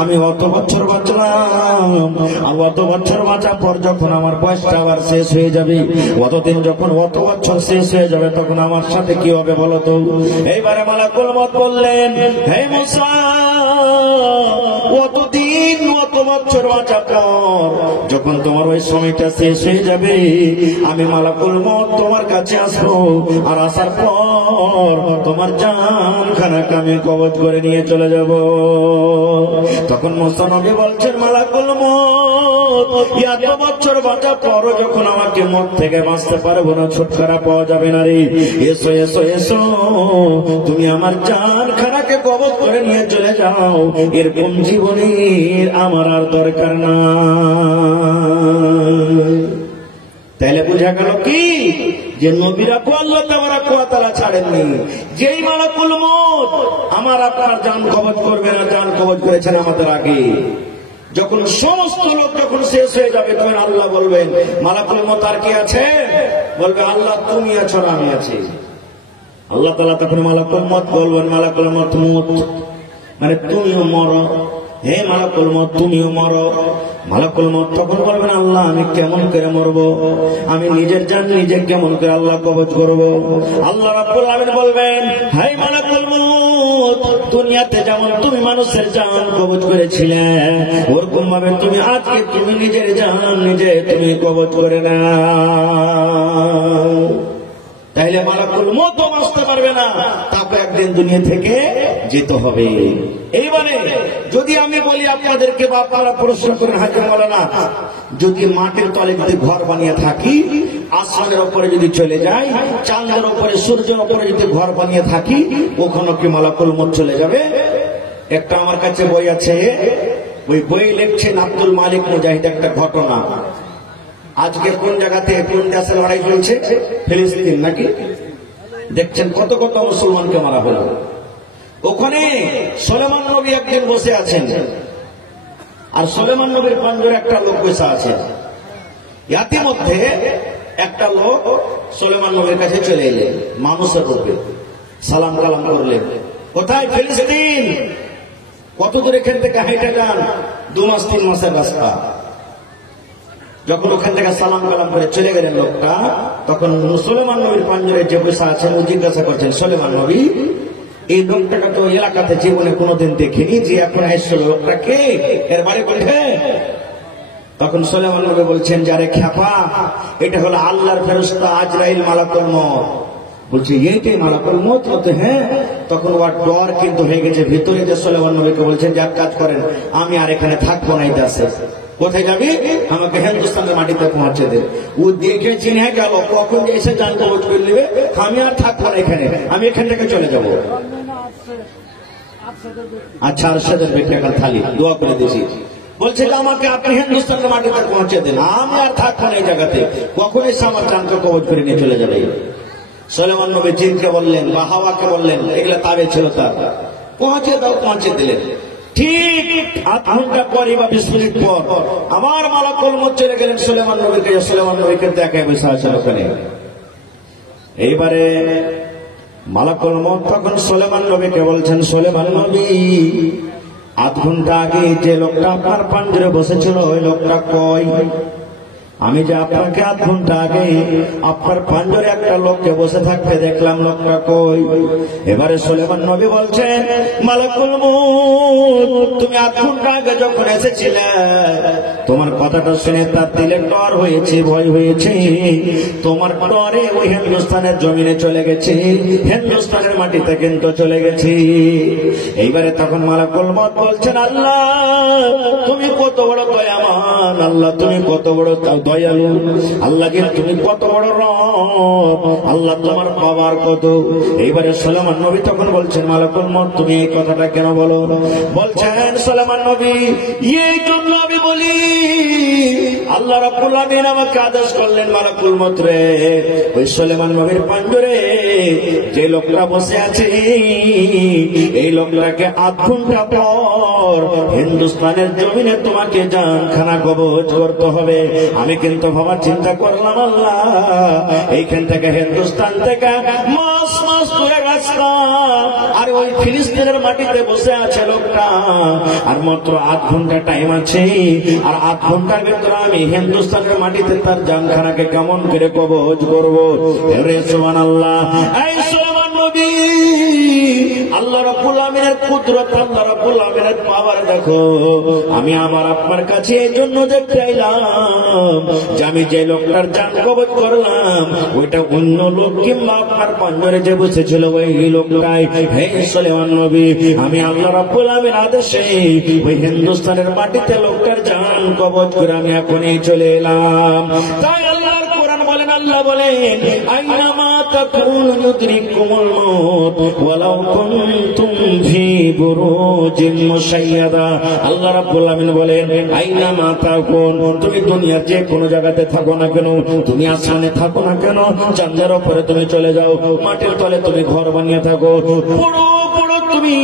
আমি অত বছর বাঁচলাম, আর অত বছর বাঁচার পর যখন আমার বয়সটা আবার শেষ হয়ে যাবে, অতদিন যখন অত বছর শেষ হয়ে যাবে তখন আমার সাথে কি হবে বলো তো? এইবারে মালাকুল মউত বললেন, হে মুসা অতদিন অত বছর বাঁচার পর যখন তোমার ওই সময়টা শেষ হয়ে যাবে আমি মালাকুল মউত তোমার কাছে আসবো, আর আসার পর তোমার জানখানাকে আমি কবজ করে নিয়ে চলে যাব। তখন মুসা নবী বলছেন, মালাকুল মউত এত বছর বাঁচার পর যখন আমাকে মত থেকে বাঁচতে পারবো না, ছুটকারা পাওয়া যাবে না রে, এসো এসো এসো তুমি আমার জানখানাকে কবজ করে নিয়ে চলে যাও, এরকম জীবনের আমার আর দরকার না। তাহলে বোঝা গেল কি যে নবীরা আল্লাহ তাবারাক ওয়া তাআলা ছাড়েননি। যেই মালাকুল মউত আমার আপনার জান কবজ করবে না, জান কবজ করেছেন আমাদের আগে। যখন সমস্ত লোক যখন শেষ হয়ে যাবে তখন আল্লাহ বলবেন, মালাকুল মউত আর কি আছে? বলবে, আল্লাহ তুমি আছো না আমি আছি। আল্লাহ তাআলা তখন মালাকুল মউত বলবেন, মালাকুল মউত মুত মানে তুমিও মরো, হে মালাকুল মউত তুমিও মরো। মালাকুল মউত তখন বলবেন, আল্লাহ আমি কেমন করে মরবো? আমি নিজের জান নিজে কেমন করে আল্লাহ কবজ করব? আল্লাহ রাব্বুল আলামিন বলবেন, হে মালাকুল মউত দুনিয়াতে যেমন তুমি মানুষের জান কবজ করেছিলে ওরকম ভাবে তুমি আজকে তুমি নিজের জান নিজে তুমি কবজ করে নাও। তাইলে মালাকুল মউত বাঁচতে পারবে না, তাকে একদিন দুনিয়া থেকে যেতে হবে। এইবারে যদি আমি বলি আপনাদেরকে বা আপনারা প্রশ্ন করেন, হাকিম মাওলানা যদি মাটির তলে যদি ঘর বানিয়ে থাকি, আসমানের উপরে যদি চলে যাই, চাঁদের উপরে সূর্যের উপরে যদি ঘর বানিয়ে থাকি, ওখানে কি মালাকুল মউত চলে যাবে? একটা আমার কাছে বই আছে, ওই বই লিখছেন আব্দুল মালিক মুজাহিদ একটা ঘটনা। আজকে কোন জায়গাতে কোন দেশে লড়াই চলছে? ফিলিস্তিন নাকি? দেখছেন কত কত মুসলমানকে মারা হলো। ওখানে সুলাইমান নবী একদিন বসে আছেন, আর সুলাইমান নবীর পাঞ্জরে একটা লোক বসে আছে। ইতিমধ্যে একটা লোক সুলাইমান নবীর কাছে চলে এলেন, মানুষের রূপে সালাম কালাম করলেন। কোথায়? ফিলিস্তিন। কত দূর এখান থেকে হেঁটে যান? 2 মাস 3 মাসের রাস্তা। যখন ওখান থেকে সালাম কালাম করে চলে গেলেন লোকটা, তখন সুলাইমান নবীর পাঞ্জরে যে বসে আছেন ও জিজ্ঞাসা করছেন, সুলাইমান নবী এই লোকটাকে তো এলাকাতে জীবনে কোনোদিন দেখিনি, যে এখন এসছে লোকটা কে, এর বাড়ি কোথায়? তখন সুলাইমান নবী বলছেন, যারে খ্যাপা, এটা হলো আল্লাহর ফেরেশতা আজরাইল মালাকুল মউত। বলছে এইটাই মালাকুল মউত হতে। হ্যাঁ, তখন ওর ডর কিন্তু হয়ে গেছে ভিতরে, যে সুলাইমান নবীকে বলছেন যে এক কাজ করেন, আমি আর এখানে থাকবো না, এটা আছে কোথায় যাবি, আমাকে হিন্দুস্তানের মাটিতে পৌঁছে দে। ও দেখে চিনে গেল কখন এসে জান কবজ করে নেবে, আমি আর থাকবো না এখানে, আমি এখান থেকে চলে যাবো। আচ্ছা, আরশাদের ব্যক্তি এখন খালি দোয়া করে দিয়েছি, বলছে আমাকে আপনি হিন্দুস্তানের মাটিতে পৌঁছে দেন, আমি আর থাকবো না এই জায়গাতে, কখন এসে আমার জানকে কবজ করে নিয়ে চলে যাবে। সুলাইমান নবী জিনকে বললেন বা হাওয়াকে বললেন, এগুলা তাবে ছিল তার, পৌঁছে দাও, পৌঁছে দিলেন। ঠিক 8 ঘন্টা পরে বা 20 মিনিট পর আমার মালাকুল মউত চলে গেলেন সুলাইমান নবীকে। সুলাইমান নবীকে দেখে বসে আছেন ওখানে। এইবারে মালাকুল মউত তখন সুলাইমান নবীকে বলছেন, সুলাইমান নবী, 8 ঘন্টা আগে যে লোকটা আপনার পাঞ্জরে বসেছিল ওই লোকটা কই? আমি যে আপনাকে 8 ঘন্টা আগে আপনার পাঞ্জরে একটা লোককে বসে থাকতে দেখলাম, লোকটা কই? এবারে সুলাইমান নবী বলছেন, মালাকুল মউত, তুমি 8 ঘন্টা আগে যখন এসেছিলে তোমার কথাটা শুনে তার দিলে ডর হয়েছে, ভয় হয়েছে, তোমার ডরে ওই হিন্দুস্তানের জমিনে চলে গেছে, হিন্দুস্তানের মাটিতে কিন্তু চলে গেছি। এইবারে তখন মালাকুল মউত বলছেন, আল্লাহ তুমি কত বড় দয়াবান, আল্লাহ তুমি কত বড় দয়ালু, আল্লাহ তুমি কত বড় রব, আল্লাহ তোমার পাওয়ার কত। এইবারে সুলাইমান নবী তখন বলছেন, মালাকুল মউত তুমি এই কথাটা কেন বলো? বলছেন সুলাইমান নবী, এই জন্য আমি বলি, আল্লাহ রাব্বুল আলামিন আমাকে আদেশ করলেন, মালাকুল মউত রে, ওই সুলাইমান নবীর পাঞ্জরে যে লোকটা বসে আছে এই লোকটাকে 8 ঘন্টা পর হিন্দুস্তানের জমিনে তোমাকে জানখানা কবজ করতে হবে। আমি কিন্তু বাবা চিন্তা করলাম, আল্লাহ এইখান থেকে হিন্দুস্তান থেকে মাস মাস দূরে রাস্তা, আর ওই ফিলিস্তিনের মাটিতে বসে আছে লোকটা, আর মাত্র 8 ঘন্টা টাইম আছে, আর 8 ঘন্টার ভিতরে আমি হিন্দুস্তানের মাটিতে তার জানখানাকে কেমন করে কবজ করবো? রে সুবহানাল্লাহ। এই সুলাইমান নবী, আল্লাহ রাব্বুল আমিনের কুদরত, আল্লাহ রাব্বুল আমিনের পাওয়ার দেখো। আমি আমার আপনার কাছে এই জন্য দেখতে আইলাম যে আমি যে লোকটার জান কবজ করলাম ওইটা অন্য লোক, কিংবা আপনার পাঞ্জরে যে বসেছিল ওই লোকটাই। হে সুলাইমান নবী, আমি আল্লাহ রাব্বুল আমিন আদেশে ওই হিন্দুস্তানের মাটিতে লোকটার জান কবজ করে আমি এখনই চলে এলাম। তাই আল্লাহর কোরআন বলেন, আল্লাহ বলেন, আইনামা তাকুনু ইউদরিকুমুল মউত ওয়ালাউ কুনতুম ফি বুরুজিন মুশাইয়াদা। আল্লাহ রাব্বুল আমিন বলেন, আইনামা তাকুন, তুমি দুনিয়ার যে কোনো জায়গাতে থাকো না কেন, তুমি আসমানে থাকো না কেন, চাঁদের উপরে তুমি চলে যাও, মাটির তলে তুমি ঘর বানিয়ে থাকো, বড় বড় তুমি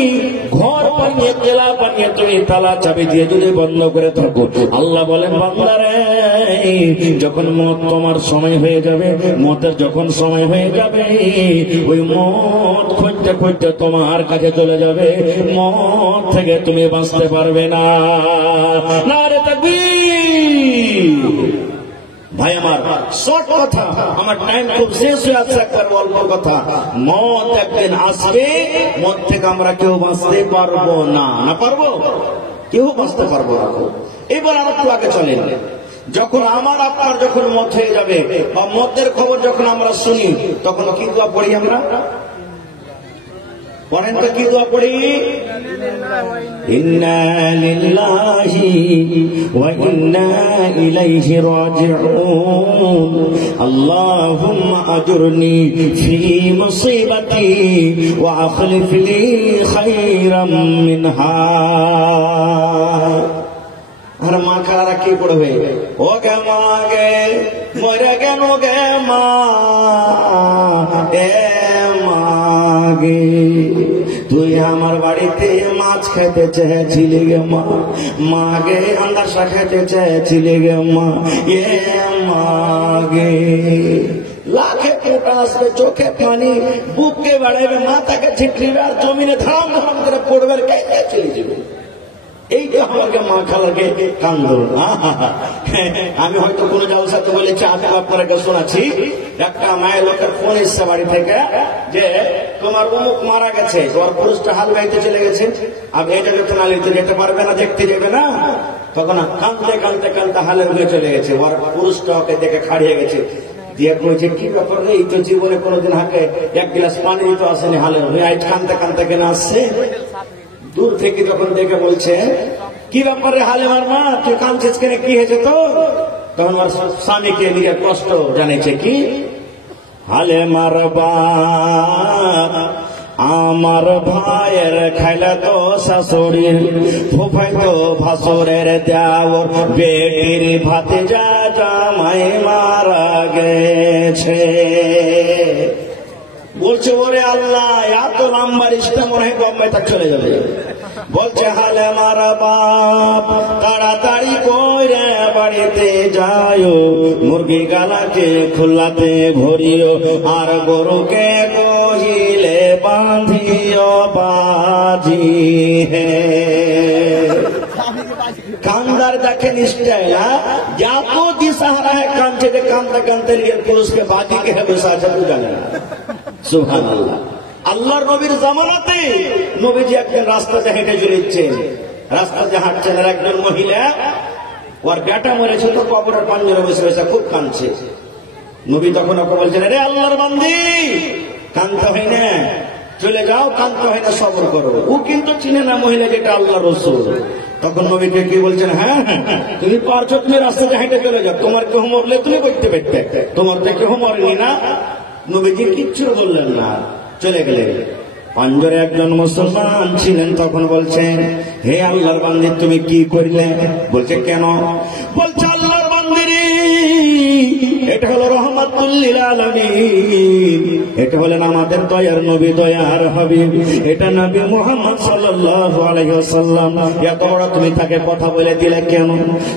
ঘর বানিয়ে, কেলা বানিয়ে তুমি তালা চাবি দিয়ে যদি বন্ধ করে থাকো, আল্লাহ বলেন, বান্দারে যখন মত তোমার সময় হয়ে যাবে, মতের যখন সময় হয়ে যাবে, ওই মত খুঁজতে খুঁজতে তোমার কাছে চলে যাবে, মত থেকে তুমি বাঁচতে পারবে না। নারে তাকবীর। ভাই আমার, শর্ট কথা, আমার টাইম খুব শেষ হয়ে আছে, একবার অল্প কথা। মত একদিন আসবে, মত থেকে আমরা কেউ বাঁচতে পারবো না। না পারবো? কেউ বাঁচতে পারবো না। এবার আর একটু আগে চলেন, যখন আমার আপনার যখন মত হয়ে যাবে বা মতের খবর যখন আমরা শুনি, তখন কি দোয়া পড়ি আমরা? পড়েন তো, কি দোয়া পড়ি? ইন্না লিল্লাহি ওয়া ইন্না ইলাইহি রাজিউন, আল্লাহুম্মা আজুরনি ফি মুসিবাতি ওয়া আখলিফ লি খায়রাম মিনহা। আর মা খারা কি পড়বে? ও গে মা গে, মরে গেল গে মা, এ মা গে, তুই আমার বাড়িতে মাছ খেতে চেয়েছিলি গে মা, মা গে আন্দাসা খেতে চেয়েছিলি গে মা, এ মা গে। লাখে ফোঁটা আসবে, চোখে পানি, বুককে বাড়াবে, মাথাকে ছিটলিবে, আর জমিনে ধাম ধাম করে পড়বে, কেটে চলে যাবে। এইটা আমাকে মা খালাকে কান্দন। আমি হয়তো কোনো জালসাতে বলেছি, আমি আপনাকে শোনাচ্ছি, একটা মায়ের লোকের ফোন এসছে বাড়ি থেকে যে তোমার অমুক মারা গেছে, তোমার পুরুষটা হাল গাইতে চলে গেছে, আর এটা যেতে না লিখতে যেতে পারবে না, দেখতে যাবে না। তখন কাঁদতে কাঁদতে কাঁদতে হালের হয়ে চলে গেছে, ওর পুরুষটা ওকে দেখে খাড়িয়ে গেছে, দিয়া কইছে কি ব্যাপার রে, এই তো জীবনে কোনোদিন হাকে এক গ্লাস পানি তো আসেনি হালে, আজ কানতে কানতে কেন আসছে। দূর থেকে যখন দেখে বলছে কি ব্যাপারে হালেমার মা, তুই কাঁদছিস কেন, কি হয়েছে তো? তখন আমার স্বামীকে নিয়ে কষ্ট জানিয়েছে কি, হালেমার বাপ আমার ভাইয়ের খাইলা তো শাশুড়ির, ফুফাই তো ভাসুরের দেওর, বেটির ভাতে যা জামাই মারা গেছে। বলছে ওরে আল্লাহ, এত লম্বা রিস্তা মনে হয় গম্মে তাক চলে যাবে। বলছে হালে মারা বাপ তাড়াতাড়ি কইরে বাড়িতে যাও, মুরগি গালাকে খুল্লাতে ভরিও, আর গরুকে কহিলে বাঁধিও বাজি হে। কান্দার দেখে নিশ্চয় এত দিশাহারা है, কাঁদছে যে কান্দতে কান্দতে গিয়ে পুরুষকে বাজি কে বসে আছে জানে না। সুবহানাল্লাহ। আল্লাহর নবীর জামানাতে নবীজি একদিন রাস্তাতে হেঁটে চলেছেন, রাস্তাতে হাঁটছেন, আর একজন মহিলা ওর বেটা মরেছে তো কবরের পাঞ্জরে বসে বসে খুব কাঁদছে। নবী তখন ওকে বলছেন, রে আল্লাহর বান্দি, কাঁদতে হয় না, চলে যাও, কাঁদতে হয় না, সবর করো। ও কিন্তু চিনে না মহিলা যেটা আল্লাহ রসুল। তখন নবীকে কি বলছেন, হ্যাঁ তুমি পারছো, তুমি রাস্তাতে হেঁটে চলে যাও, তোমার কেউ মরলে তুমি করতে পারতে, তোমার তো কেউ মরেনি না। নবীজি কিচ্ছু বললেন না, চলে গেলেন। পাঞ্জরে একজন মুসলমান ছিলেন, তখন বলছেন, হে আল্লাহর বান্দি তুমি কি করলে? বলছে কেন? বলছে আল্লাহর বান্দিরে, এটা হলো রহমাতুল লিল আলামিন, এটা হলেন আমাদের দয়ার নবী, দয়ার হাবিব, এটা নবী মুহাম্মদ সাল্লাল্লাহু আলাইহি ওয়াসাল্লাম। এত বড় তুমি তাকে কথা বলে দিলে কেন?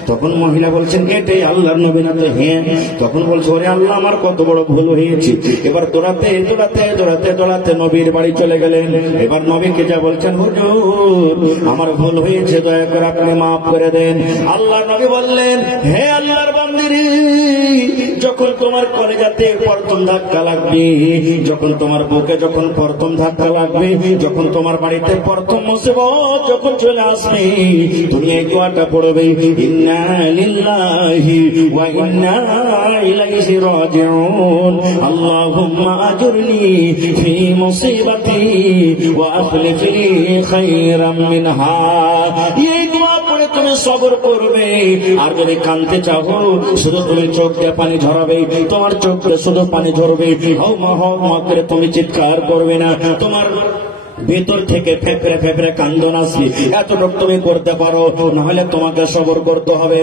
তখন মহিলা বলছেন, এটাই আল্লাহর নবী না তো? হ্যাঁ। তখন বলছে, ওরে আল্লাহ, আমার কত বড় ভুল হয়েছে। এবার দৌড়াতে দৌড়াতে দৌড়াতে দৌড়াতে নবীর বাড়ি চলে গেলেন। এবার নবীকে যা বলছেন, হুজুর আমার ভুল হয়েছে, দয়া করে আপনি মাফ করে দেন। আল্লাহর নবী বললেন, হে আল্লাহর বান্দিরে, যখন তোমার কলেজাতে প্রথম ধাক্কা লাগবে, যখন তোমার বুকে যখন প্রথম ধাক্কা লাগবে, যখন তোমার বাড়িতে প্রথম মুসিবত যখন চলে আসবে, তুমি এই দোয়াটা পড়বে, ইন্না লিল্লাহি ওয়া ইন্না ইলাইহি রাজিউন, আল্লাহুম্মা আজুরনি ফি মুসিবাতি ওয়া আখলিফ লি খায়রাম মিনহা। এই দোয়া পড়ে তুমি সবর করবে। আর যদি কাঁদতে চাও, শুধু তুমি চোখ দিয়ে পানি ঝরাবে, তোমার চোখ দিয়ে শুধু পানি ঝরবে, হাওমা হাওমা করে তুমি চিৎকার করবে না, তোমার ভেতর থেকে ফেফড়ে ফেফড়ে কান্দন আসবে, এতটুকু তুমি করতে পারো, নাহলে তোমাকে সবর করতে হবে।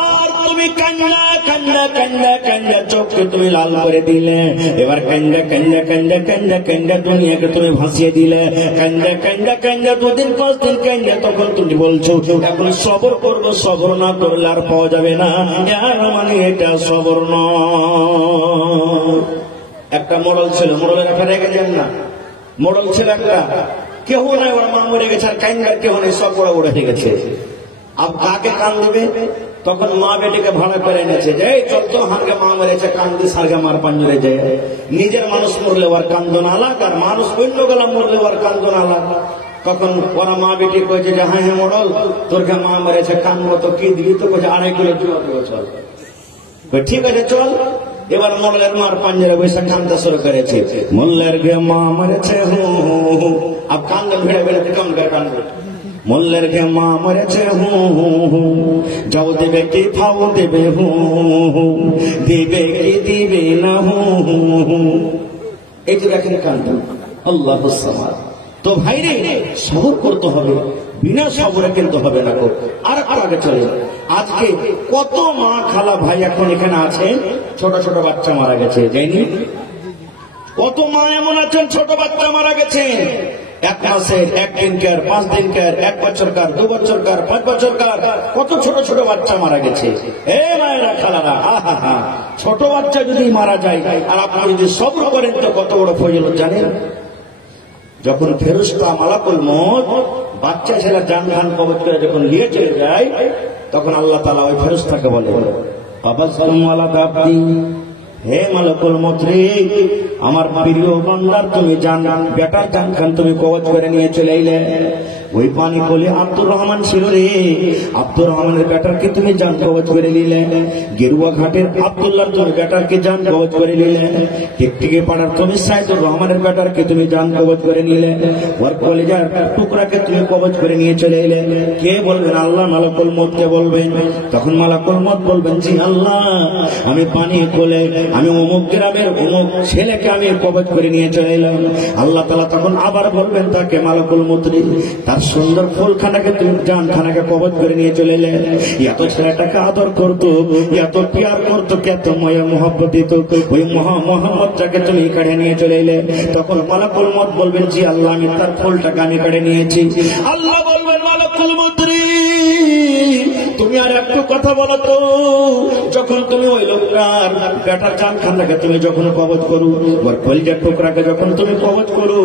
আর তুমি কান্না কান্না কান্না কান্না চোখকে তুমি লাল করে দিলে, এবার কান্না কান্না কান্না কান্না কান্না দুনিয়াকে তুমি ভাসিয়ে দিলে, কান্না কান্না কান্না 2 দিন 5 দিন কান্না, তখন তুমি বলছো এখন সবর করবো, সবর না করলে আর পাওয়া যাবে না। মানে এটা সবর নয়। একটা মোড়ল ছিল, মোড়লের একটা রেখে যান না, মোড়ল ছিল একটা, কেউ নাই, ওরা মা মরে গেছে, আর কান্দার কেউ নেই, সব ওরা উড়ে গেছে। আর কাকে কান দেবে? তখন মা বেটিকে ভাড়া করে এনেছে, যে চল হারকে মা মরেছে, কান্দি সারগে মার পাঞ্জরে যায়। নিজের মানুষ মরলে ওর কান্দন আলাগ, আর মানুষ অন্য গলা মরলে ওর কান্দন আলাগ। তখন ওরা মা বেটি কয়েছে যে হ্যাঁ হ্যাঁ মোড়ল, তোরকে মা মরেছে, কানবো তো কি দিবি? তো কয়েছে 2.5 কিলো জুয়া দেবো, চল। ঠিক আছে চল। এবার মোল্লের মার পাঞ্জরে বসে কান্দতে শুরু করেছে, মোল্লের গে মা মরেছে হু হু। আব কান্দে ভিড়ে ভিড়ে কেমন করে কান্দবে? মোল্লের গে মা মরেছে হু হু, যাও দেবে কি ফাও দেবে হু হু, দিবে কি দিবে না হু হু। এই যে দেখেন কান্দ, আল্লাহু সামাদ। তো ভাইরে সবর করতে হবে, বিনা সবরে কিন্তু হবে না। আর একটু আগে চলে, আজকে কত মা খালা ভাই এখন এখানে আছেন, ছোট ছোট বাচ্চা মারা গেছে, যায়নি? কত মা এমন আছেন ছোট বাচ্চা মারা গেছেন, 1 মাসের, 1 দিনকার, 5 দিনকার, 1 বছরকার, 2 বছরকার, 5 বছরকার, কত ছোট ছোট বাচ্চা মারা গেছে। এ মায়েরা খালারা, আহা হা, ছোট বাচ্চা যদি মারা যায় আর আপনি যদি সবর করেন তো কত বড় ফজিলত জানেন? যখন ফেরেশতা মালাকুল মউত বাচ্চা ছেলে জান খান কবজ করে যখন নিয়ে চলে যায়, তখন আল্লাহ তাআলা ওই ফেরেশতাকে বলে, আবাসালু আলা আবদি, হে মালাকুল মউত রে, আমার প্রিয় বান্দার তুমি জান, বেটার জান খান তুমি কবজ করে নিয়ে চলে আইলে, ওই পানি কোলে আব্দুর রহমান ছিল রে। আব্দুর রহমানের বেটারকে তুমি জান কবজ করে নিলে, গেরুয়া ঘাটের আব্দুল্লাহর তোর বেটারকে জান কবজ করে নিলে, টিকটিকি পাড়ার তুমি সাইদুর রহমানের বেটারকে তুমি জান কবজ করে নিলে, ওর কলেজার টুকরাকে তুমি কবজ করে নিয়ে চলে এলে। কে বলবেন? আল্লাহ মালাকুল মউতকে বলবেন। তখন মালাকুল মউত বলবেন, জি আল্লাহ, আমি পানি কোলে আমি অমুক গ্রামের অমুক ছেলেকে আমি কবজ করে নিয়ে চলে এলাম। আল্লাহ তাআলা তখন আবার বলবেন তাকে, মালাকুল মউত তার সুন্দর ফুলখানাকে তুমি জানখানাকে কবজ করে নিয়ে চলে এলে। এত ছেলেটাকে আদর করতো, এত প্যার করতো, এত মায়া মোহব্বত দিত, ওই মোহাম্মদটাকে তুমি কাড়ে নিয়ে চলে এলে। তখন মালাকুল মউত বলবেন, জি আল্লাহ, আমি তার ফুলটাকে আমি কাড়ে নিয়েছি। আল্লাহ বলবেন, মালাকুল মউত তুমি আর একটু কথা বলো তো, যখন তুমি ওই লোকটার বেটার জানখানাকে তুমি যখন কবজ করো, ওর কলিজার টুকরাকে যখন তুমি কবজ করো,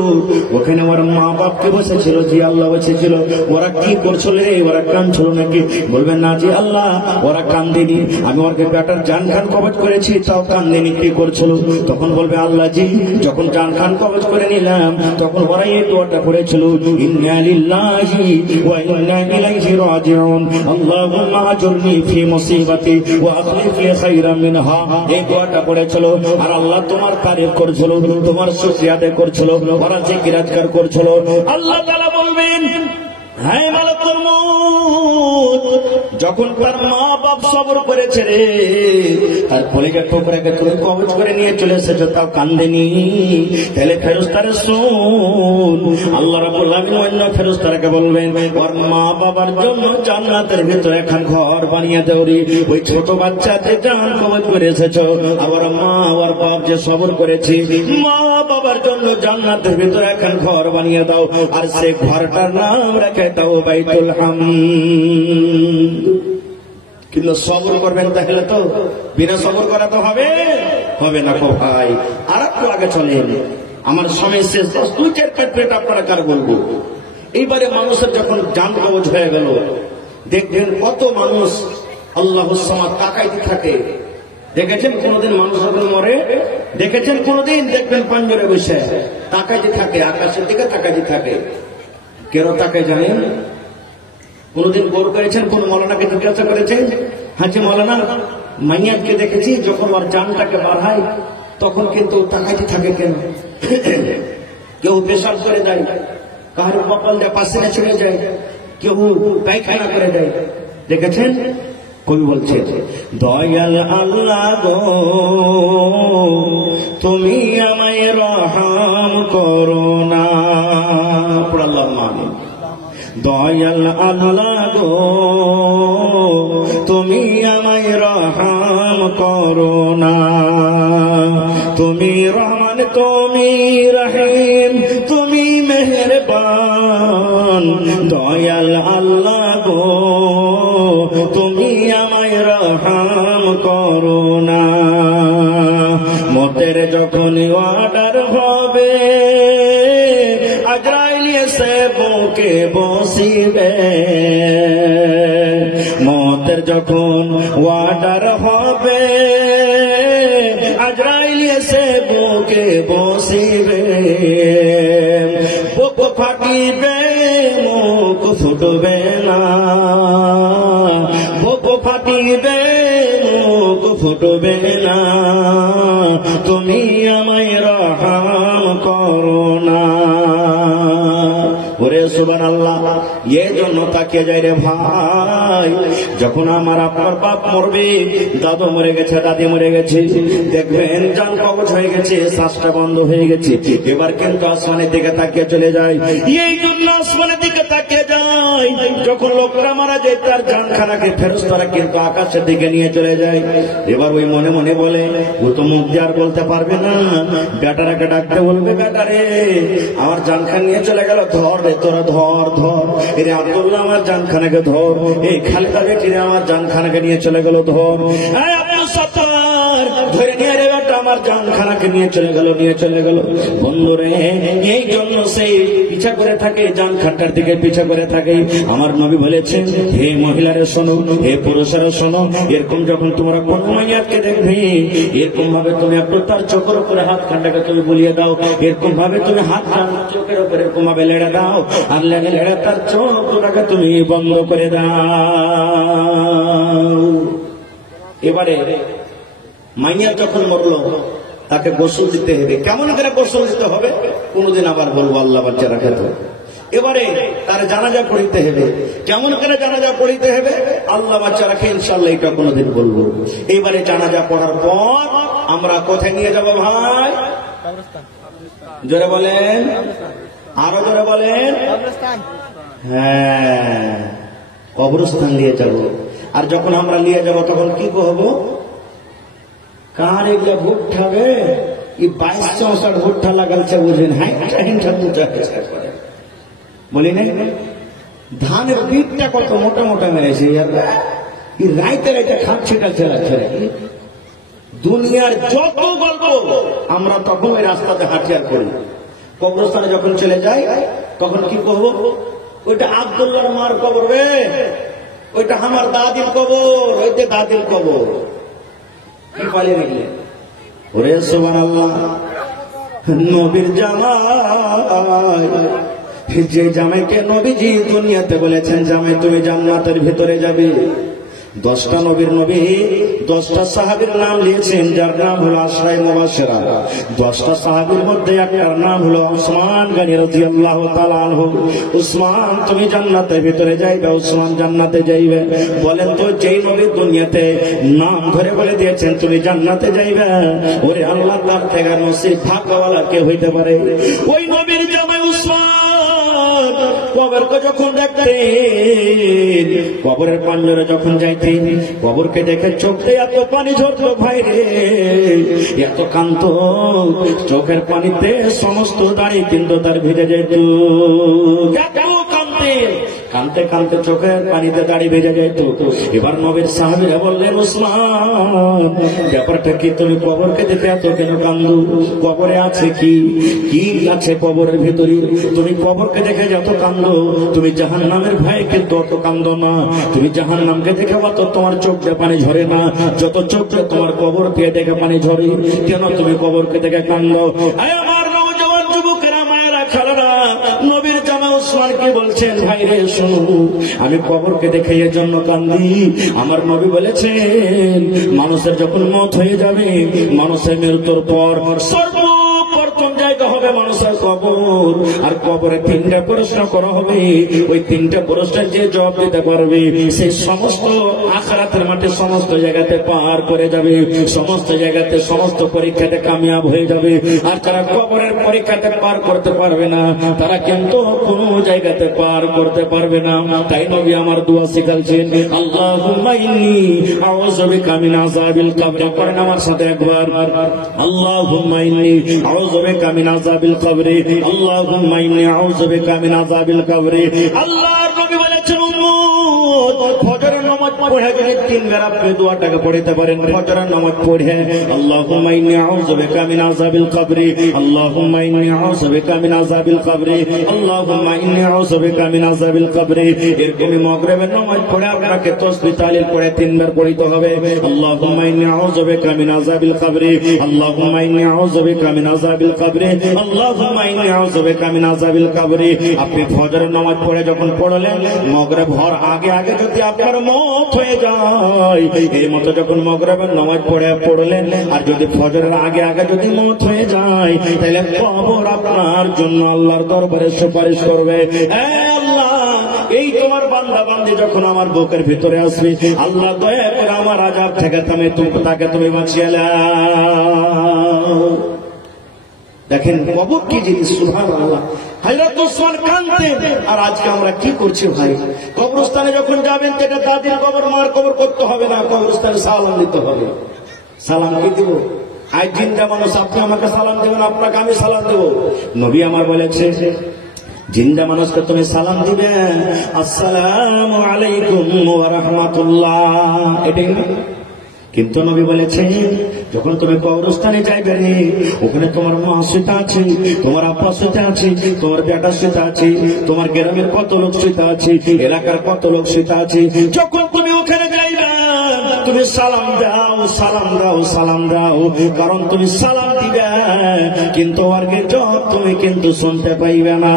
ওখানে ওর মা বাপকে বসেছিল, জি আল্লাহ বসেছিল, ওরা কি করছিল রে? ওরা কাঁদছিল নাকি? বলবেন না জি আল্লাহ, ওরা কান্দেনি, আমি ওরকে বেটার জানখান কবজ করেছি, তাও কান্দেনি, কি করছিল? তখন বলবে, আল্লাহ জি, যখন জানখান কবজ করে নিলাম তখন ওরা এই দোয়াটা করেছিল, ইন্না লিল্লাহি ওয়া ইন্না ইলাইহি রাজিউন, আল্লাহুম্মা আজুরনি ফি মুসিবাতি ওয়া আখলিফ লি খায়রাম মিনহা। এই দোয়াটা করেছিল। আর আল্লাহ তোমার তারিফ করছিল, তোমার শুকরিয়া আদায় করছিল, ওরা জিকির আজকার করছিল। আল্লাহ তাআলা বলবেন, হ্যাঁ মালাকুল মউত, যখন তার মা বাপ সবর করেছে রে, তার কলিজার টুকরাকে তুমি কবজ করে নিয়ে চলে এসেছো, তাও কান্দেনি, তাহলে ফেরেশতারা শুন, আল্লাহ রাব্বুল আলামিন অন্য ফেরেশতারাকে বলবেন, ওর মা বাবার জন্য জান্নাতের ভিতরে এখন ঘর বানিয়ে দাও রে। ওই ছোট বাচ্চাকে জান কবজ করে এসেছো, আবার মা আর বাপ যে সবর করেছে, মা বাবার জন্য জান্নাতের ভিতরে এখন ঘর বানিয়ে দাও, আর সে ঘরটার নাম রেখে দাও বাইতুল হামদ। কিন্তু সবর করবেন, তাহলে তো বিনা সবর করা তো হবে না গো ভাই। আর একটু আগে চলেন, আমার সময় শেষ, 2-4 মিনিট আপনারা কার বলবো। এইবারে মানুষের যখন জান কবজ হয়ে গেল, দেখবেন কত মানুষ আল্লাহুস সামাদ তাকাইতে থাকে। দেখেছেন কোনদিন মানুষ যখন মরে? দেখেছেন কোনদিন? দেখবেন পাঞ্জরে বসে তাকাইতে থাকে, আকাশের দিকে তাকাইতে থাকে। কেন তাকায় জানেন? কোনদিন গৌর করেছেন? কোন মৌলানাকে জিজ্ঞাসা করেছেন, হাজি মৌলানা, মাইয়াতকে দেখেছি যখন ওর জানটাকে বাড়ায় তখন কিন্তু তাকাইতে থাকে কেন? কেউ পেশাব করে দেয়, কাহার কপাল দিয়ে পাশে ছেড়ে যায়, কেউ পায়খানা করে দেয়। দেখেছেন? কবি বলছে, দয়াল আল্লাহ গো তুমি আমায় রহম করো না। আল্লাহুম্মা আমিন। দয়াল আল্লাহ গো তুমি আমায় রহম করো না, তুমি রহমান, তুমি রহিম, তুমি মেহেরবান। দয়াল আল্লাহ গো তুমি আমায় রহম করো না। মতের যখন অর্ডার হবে, আজরাইল এসে বুকে বসিবে। মতের যখন অর্ডার হবে, আজরাইল এসে বুকে বসিবে। বুক ফাটিবে, মুখ ফুটবে না, বুক ফাটিবে, মুখ ফুটবে না, তুমি আমায় রহম করো না। ওরে সুবহানাল্লাহ, এই জন্য তাকিয়ে যায় রে ভাই, যখন আমার আপনার বাপ মরবে, দাদু মরে গেছে, দাদি মরে গেছে, দেখবেন জান কবজ হয়ে গেছে, শ্বাসটা বন্ধ হয়ে গেছে, এবার কিন্তু আসমানের দিকে তাকিয়ে চলে যায়। এই জন্য আসমানের দিকে তাকিয়ে যায়, যখন লোকরা মারা যায় তার জানখানাকে ফেরেশতারা কিন্তু আকাশের দিকে নিয়ে চলে যায়। এবার ওই মনে মনে বলে, ও তো মুখ দিয়ে আর বলতে পারবে না, বেটারাকে ডাকতে বলবে, বেটারে আমার জানখান নিয়ে চলে গেল, ধর রে তোরা, ধর ধর, এরে আব্দুল্লাহ আমার জানখানাকে ধর, এই খালেদা বেটিরে আমার জানখানাকে নিয়ে চলে গেল, ধর। মুসাফির ধরে নিয়ে রে বেটা আমার জানখানাকে নিয়ে চলে গেল বন্ধুরে এই জন্য সেই পিছা করে থাকে জানখানটার দিকে পিছা করে থাকে। আমার নবী বলেছেন হে মহিলারা শোনো, হে পুরুষেরা শোনো, এরকম যখন তোমরা কোন মাইয়াতকে দেখবে এরকম ভাবে তুমি একটু তার চোখের উপরে হাত খানটাকে তুমি বুলিয়ে দাও, এরকম ভাবে তুমি হাত খান চোখের উপরে এরকম ভাবে লেড়ে দাও, আর লেড়ে তার চোখ দুটাকে তুমি বন্ধ করে দাও। এবারে মাইয়া যখন মরলো তাকে গোসল দিতে হবে। কেমন করে গোসল দিতে হবে কোনদিন আবার বলবো, আল্লাহ বাচ্চা রাখে তো। এবারে তার জানাজা পড়িতে হবে। কেমন করে জানাজা পড়িতে হবে আল্লাহ বাচ্চা রাখে, ইনশাল্লাহ এটা কোনদিন বলবো। এবারে জানাজা পড়ার পর আমরা কোথায় নিয়ে যাব ভাই? জোরে বলেন, আরো জোরে বলেন। হ্যাঁ, কবরস্থান নিয়ে যাব। আর যখন আমরা নিয়ে যাব তখন কি করবো? কার এগুলো ভুট্টাবে এই 22-64 ভুট্টা লাগালছে বুঝেন, হ্যাঁ বলি না ধানের বীজটা কত মোটা মোটা মেরেছে, রাইতে রাইতে খাচ্ছে চালাচ্ছে। দুনিয়ার যত গল্প আমরা তখন ওই রাস্তাতে হাতিয়ার করি। কবরস্থানে যখন চলে যাই তখন কি করবো? ওইটা আব্দুল্লাহর মার কবর রে, ওইটা আমার দাদির কবর, ওইটা দাদির কবর। কি পালিয়ে নিলে ওরে সুবহানাল্লাহ। নবীর জামাই, যে জামাইকে নবীজি দুনিয়াতে বলেছেন জামাই তুমি জান্নাতের ভিতরে যাবে। 10টা নবীর নবী 10টা সাহাবীর নাম নিয়েছেন, যার নাম হলো আশরায়ে মুবাশশিরা। 10টা সাহাবীর মধ্যে একটার নাম হলো উসমান গনি রাদিয়াল্লাহু তাআলা আনহু। উসমান তুমি জান্নাতের ভিতরে যাইবে, উসমান জান্নাতে যাইবে। বলেন তো যেই নবী দুনিয়াতে নাম ধরে বলে দিয়েছেন তুমি জান্নাতে যাইবে, ওরে আল্লাহ তার থেকে নসিব ভাগ্যওয়ালা কে হইতে পারে? ওই নবীর জামাই উসমান কবরকে যখন দেখতেন, কবরের পাঞ্জরে যখন যাইতেন, কবরকে দেখে চোখে এত পানি ঝরতো ভাই রে, এত কান্ত চোখের পানিতে সমস্ত দাড়ি কিন্তু তার ভিজে যেত। কানতে কানতে চোখের পানিতে দাড়ি ভেজে যেত। এবার নবীর সাহাবীরা বললেন উসমান ব্যাপারটা কি, তুমি কবরকে দেখে এত কেন কান্দো? কবরে আছে কি কি আছে কবরের ভিতরে? তুমি কবরকে দেখে যত কান্দো তুমি জাহান্নামের ভয়ে কিন্তু অত কান্দো না। তুমি জাহান্নামকে দেখে অত তোমার চোখ দিয়ে পানি ঝরে না, যত চোখ দিয়ে তোমার কবর দিয়ে দেখে পানি ঝরে। কেন তুমি কবরকে দেখে কান্দো? আমার নওজোয়ান যুবকেরা, মায়েরা, খালারা, নবীর জামা উসমান কি বলছেন? ভাই রে শোনো, আমি কবরকে দেখে এর জন্য কান্দি। আমার নবী বলেছেন মানুষের যখন মওত হয়ে যাবে, মানুষের মৃত্যুর পর সর্বপ্রথম জায়গা হবে মানুষের কবর। আর কবরে 3টা প্রশ্ন করা হবে। ওই 3টা প্রশ্নের যে জবাব দিতে পারবে সে সমস্ত আখিরাতের মাঠে সমস্ত জায়গাতে পার করে যাবে, সমস্ত জায়গাতে সমস্ত পরীক্ষাতে কামিয়াব হয়ে যাবে। আর যারা কবরের পরীক্ষাতে পার করতে পারবে না তারা কিন্তু কোনো জায়গাতে পার করতে পারবে না। তাই নবী আমার দোয়া শিখাচ্ছেন, আল্লাহুম্মা ইন্নী আউযু বিকা মিন আযাবিল কবর। করেন আমার সাথে একবার, আল্লাহুম্মা ইন্নী আউযু বিকা মিন আযাবিল কবর, আল্লাহুম্মা ইন্নী আউযু বিকা মিন আযাবিল কবর। আল্লাহর নবী বলেছেন উম্মত ফজরের নামাজ পড়ে যদি 3 বার আপনি দোয়াটাকে পড়তে পারেন, ফজরের নামাজ পড়ে আল্লাহুম্মা ইন্নী আউযু বিকা মিন আযাবিল কবর, আল্লাহুম্মা ইন্নী আউযু বিকা মিন আযাবিল কবর, আল্লাহুম্মা ইন্নী আউযু বিকা মিন আযাবিল কবর। এরকমই মাগরিবের নামাজ পড়ে আপনাকে তাসবিহ তাহলিল পড়ে 3 বার পড়তে হবে। আল্লাহুম্মা ইন্নী আউযু বিকা মিন আযাবিল কবর, আল্লাহুম্মা ইন্নী আউযু বিকা মিন আযাবিল কবর, আল্লাহুম্মা ইন্নী আউযু বিকা মিন আযাবিল কবর। আপনি ফজরের নামাজ পড়ে যখন পড়লেন, মাগরিব হওয়ার আগে আগে যদি আপনার মওত হয়ে যায়, এই মতো যখন মাগরিবের নামাজ পড়লেন আর যদি ফজরের আগে আগে যদি মওত হয়ে যায়, তাহলে কবর আপনার জন্য আল্লাহর দরবারে সুপারিশ করবে, হে আল্লাহ এই তোমার বান্দা বান্দি যখন আমার বুকের ভিতরে আসবে, আল্লাহ দয়া করে আমার আযাব থেকে তাকে তুমি বাঁচিয়ে নাও। দেখেন কবর কি জিনিস, সুবহানাল্লাহ। হযরত ওসমান কাঁদতেন। আর আজকে আমরা কি করছি ভাই? কবরস্থানে যখন যাবেন সেটা দাদির কবর মার কবর করতে হবে না, কবরস্থানে সালাম দিতে হবে। সালাম কি দিব? আজ জিন্দা মানুষ, আপনি আমাকে সালাম দেবেন, আপনাকে আমি সালাম দেব। নবী আমার বলেছে জিন্দা মানুষকে তুমি সালাম দিবে, আসসালামু আলাইকুম ওয়া রাহমাতুল্লাহ। এটাই না? কিন্তু নবী বলেছেন যখন তুমি কবরস্থানে যাইবে রে, ওখানে তোমার মা শুতে আছে, তোমার আব্বা শুতে আছে, তোমার বেটা শুতে আছে, তোমার গ্রামের কত লোক শুতে আছে, এলাকার কত লোক শুতে আছে। যখন তুমি ওখানে যাইবা তুমি সালাম দাও, সালাম দাও, সালাম দাও, কারণ তুমি সালাম দিবে কিন্তু আগে তুমি কিন্তু শুনতে পাইবে না।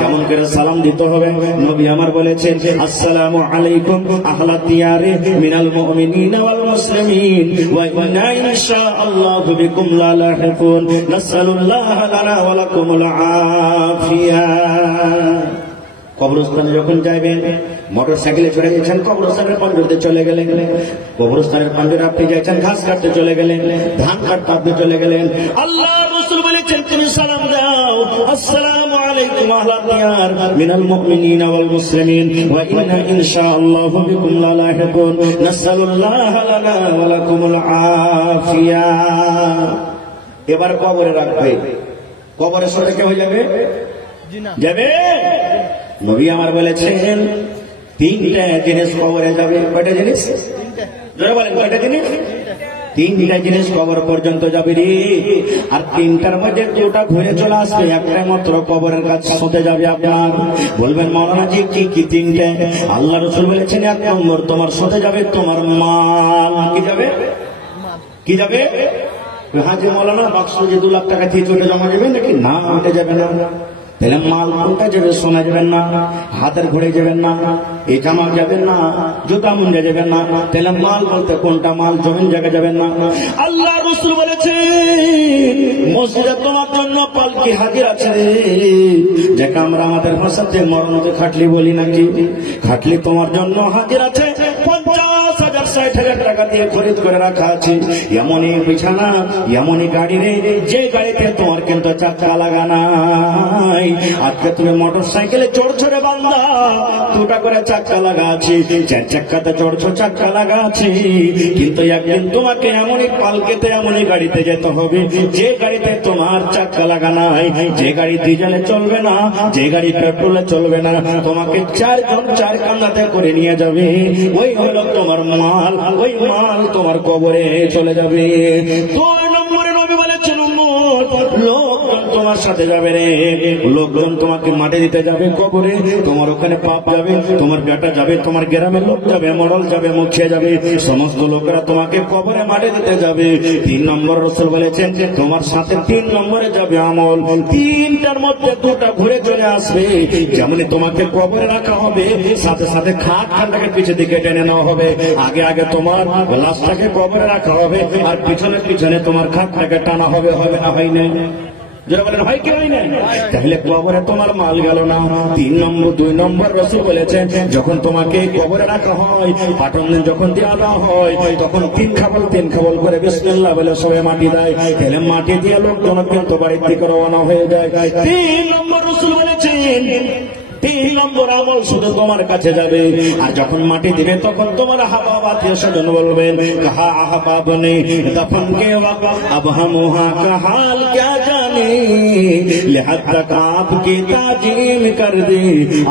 কেমন করে সালাম দিতে হবে? নবী আমার বলেছেন আসসালামু আলাইকুম আহলা দিয়ারে মিনাল মুমিনিনা ওয়াল মুসলিমিন ওয়া ইন্না ইনশাআল্লাহু বিকুম লা লাহিকুন নাসআলুল্লাহা লানা ওয়া লাকুমুল আফিয়া। কবরস্থানে যখন যাইবেন, মোটর সাইকেলে চড়ে গেছেন, কবরস্থানের পাঞ্জরতে চলে গেলেন, কবরস্থানের পাঞ্জরে আপনি যাচ্ছেন, ঘাস কাটতে চলে গেলেন, ধান কাটতে আপনি চলে গেলেন, আল্লাহ রাসূল বলেছেন তুমি সালাম দাও আসসালামু আলাইকুম আহলা দিয়ার মিনাল মুমিনিনা ওয়াল মুসলিমিন ওয়া ইন্না ইনশাআল্লাহু বিকুম লা লাহিকুন নাসআলুল্লাহা লানা ওয়া লাকুমুল আফিয়া। এবার কবরে রাখবে, কবরের সাথে কে হয়ে যাবে? যাবে। নবী আমার বলেছেন তিনটা জিনিস কবরে যাবে। কয়টা জিনিস? জোরে বলেন কয়টা জিনিস? তিনটা জিনিস কবর পর্যন্ত যাবে রে। আর তিনটার মধ্যে দুটা ঘুরে চলে আসবে, একটা মাত্র কবরের কাছে হতে যাবে আপনার। বলবেন মাওলানা জি কি কি তিনটা? আল্লাহ রাসূল বলেছেন এক নম্বর তোমার সাথে যাবে তোমার মাল। কি যাবে? কি যাবে? হ্যাঁ যে মাওলানা বাক্স যে 2 লাখ টাকা দিয়ে চলে জমা যাবে নাকি? না, ওটা যাবে না। তাহলে মাল কোনটা যাবে? সোনা যাবেন না, হাতের ঘড়ি যাবেন না, এই জামা যাবেন না, জুতা মুন্ডা যাবেন না। তাহলে মাল বলতে কোনটা? মাল জমিন জায়গা যাবেন না। আল্লাহ রাসূল বলেছে মসজিদে তোমার জন্য পালকি হাজির আছে রে, যাকে আমরা আমাদের ভাষাতে মরণতে খাটলি বলি নাকি। খাটলি তোমার জন্য হাজির আছে, 50,000 60,000 টাকা দিয়ে খরিদ করে রাখা আছে। এমনই বিছানা, এমনই গাড়ি রে, যে গাড়িতে তোমার কিন্তু চাকা লাগা নাই। আজকে তুমি মোটর সাইকেলে চড়ছো রে বান্দা, 2টা করে চাকা লাগা আছে, 4 চাকাতে চড়ছো, চাকা লাগা আছে। কিন্তু একদিন তোমাকে এমনই পালকেতে, এমনই গাড়িতে যেতে হবে যে গাড়িতে তোমার চাকা লাগা নাই, যে গাড়ি ডিজেলে চলবে না, যে গাড়ি পেট্রোলে চলবে না। তোমাকে 4 জন 4 কান্দাতে করে নিয়ে যাবে। ওই হলো তোমার মাল, ওই মাল তোমার কবরে চলে যাবে। 2 নম্বরে নবী বলেছেন লোকজন তোমার সাথে যাবে রে, লোকজন তোমাকে মাটি দিতে যাবে কবরে। তোমার ওখানে পাপ যাবে, তোমার বেটা যাবে, তোমার গ্রামের লোক যাবে, মরল যাবে, মুখিয়া যাবে, সমস্ত লোকেরা তোমাকে কবরে মাটি দিতে যাবে। 3 নম্বর রাসূল বলেছেন তোমার সাথে 3 নম্বরে যাবে আমল। 3টার মধ্যে 2টা ঘুরে চলে আসবে। যেমনি তোমাকে কবরে রাখা হবে, সাথে সাথে খাটটাকে পিছে দিকে টেনে নেওয়া হবে। আগে আগে তোমার লাশটাকে কবরে রাখা হবে, আর পিছনে পিছনে তোমার খাটটাকে টানা হবে। হবে না? হয় না? যারা বলেন হয় কি হয় না? তাহলে কবরে তোমার মাল গেল না। 3 নম্বর 2 নম্বর রাসূল বলেছেন যখন তোমাকে কবরে রাখা হয়, পাটন যখন দেওয়া হয়, তখন 3 খাবল করে বিসমিল্লাহ বলে সবাই মাটি দেয়। তাহলে মাটি দিয়ে লোকজন কিন্তু বাড়ির দিকে রওনা হয়ে যায়। 3 নম্বর রাসূল বলেছেন 3 নম্বর আমল শুধু তোমার কাছে যাবে। আর যখন মাটি দিবে তখন তোমার আহবাব আত্মীয় স্বজন বলবেন কাহা আহবাব নেই দফন কে वक्त अब हम वहाँ का हाल क्या जाने, लिहाजा तक आपकी ताजीम कर दी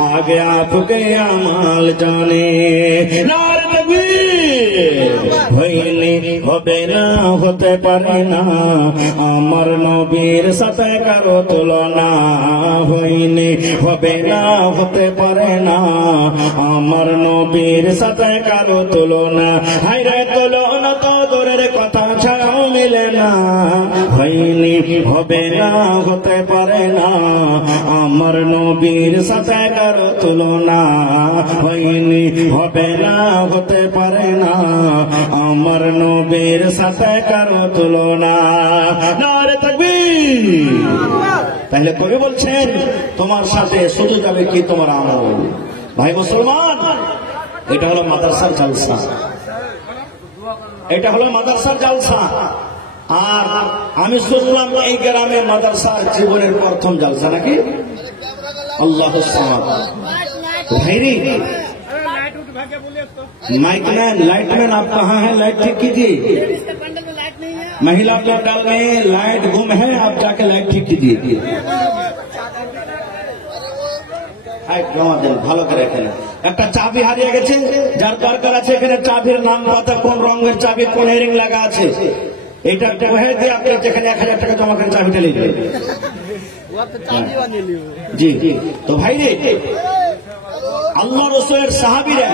आगे आपके अमाल जाने। नारे तकबीर। হইনি হবে না, হতে পারে না আমার নবীর সাথে কারো তুলনা। হইনি হবে না, হতে পারে না আমার নবীর সাথে কারো তুলনা। হায়রে তুলনা তো দূরের কথা, ছাড়াও মিলে না। হইনি হবে না, হতে পারে না আমার নবীর সাথে কারো তুলনা। হইনি হবে না, হতে পারে না আমার নবীর সাথে কারো তুলনা। নারে তাকবীর। তাহলে কবি বলছেন তোমার সাথে শুধু যাবে কি তোমার আমল। ভাই মুসলমান, এটা হলো মাদ্রাসার জালসা, এটা হলো মাদ্রাসার জালসা। আর আমি শুনলাম এই গ্রামে মাদ্রাসার জীবনের প্রথম জালসা নাকি? আল্লাহু সামাদ। ভাইরি माइकमैन लाइटमैन आप कहाँ हैं? लाइट ठीक कीजिए। महिला पंडाल में लाइट गुम है, आप जाके लाइट ठीक कीजिए। ভালো করে এখানে একটা চাবি হারিয়ে গেছে, যার দরকার আছে এখানে চাবির নাম পাতা, কোন রঙের চাবি, কোন হেরিং লাগা আছে, এটা হয়ে দিয়ে আপনি যেখানে 1000 টাকা জমা করে চাবিটা লিখবেন। জি তো ভাই রে, আল্লাহ রাসূলের সাহাবীরা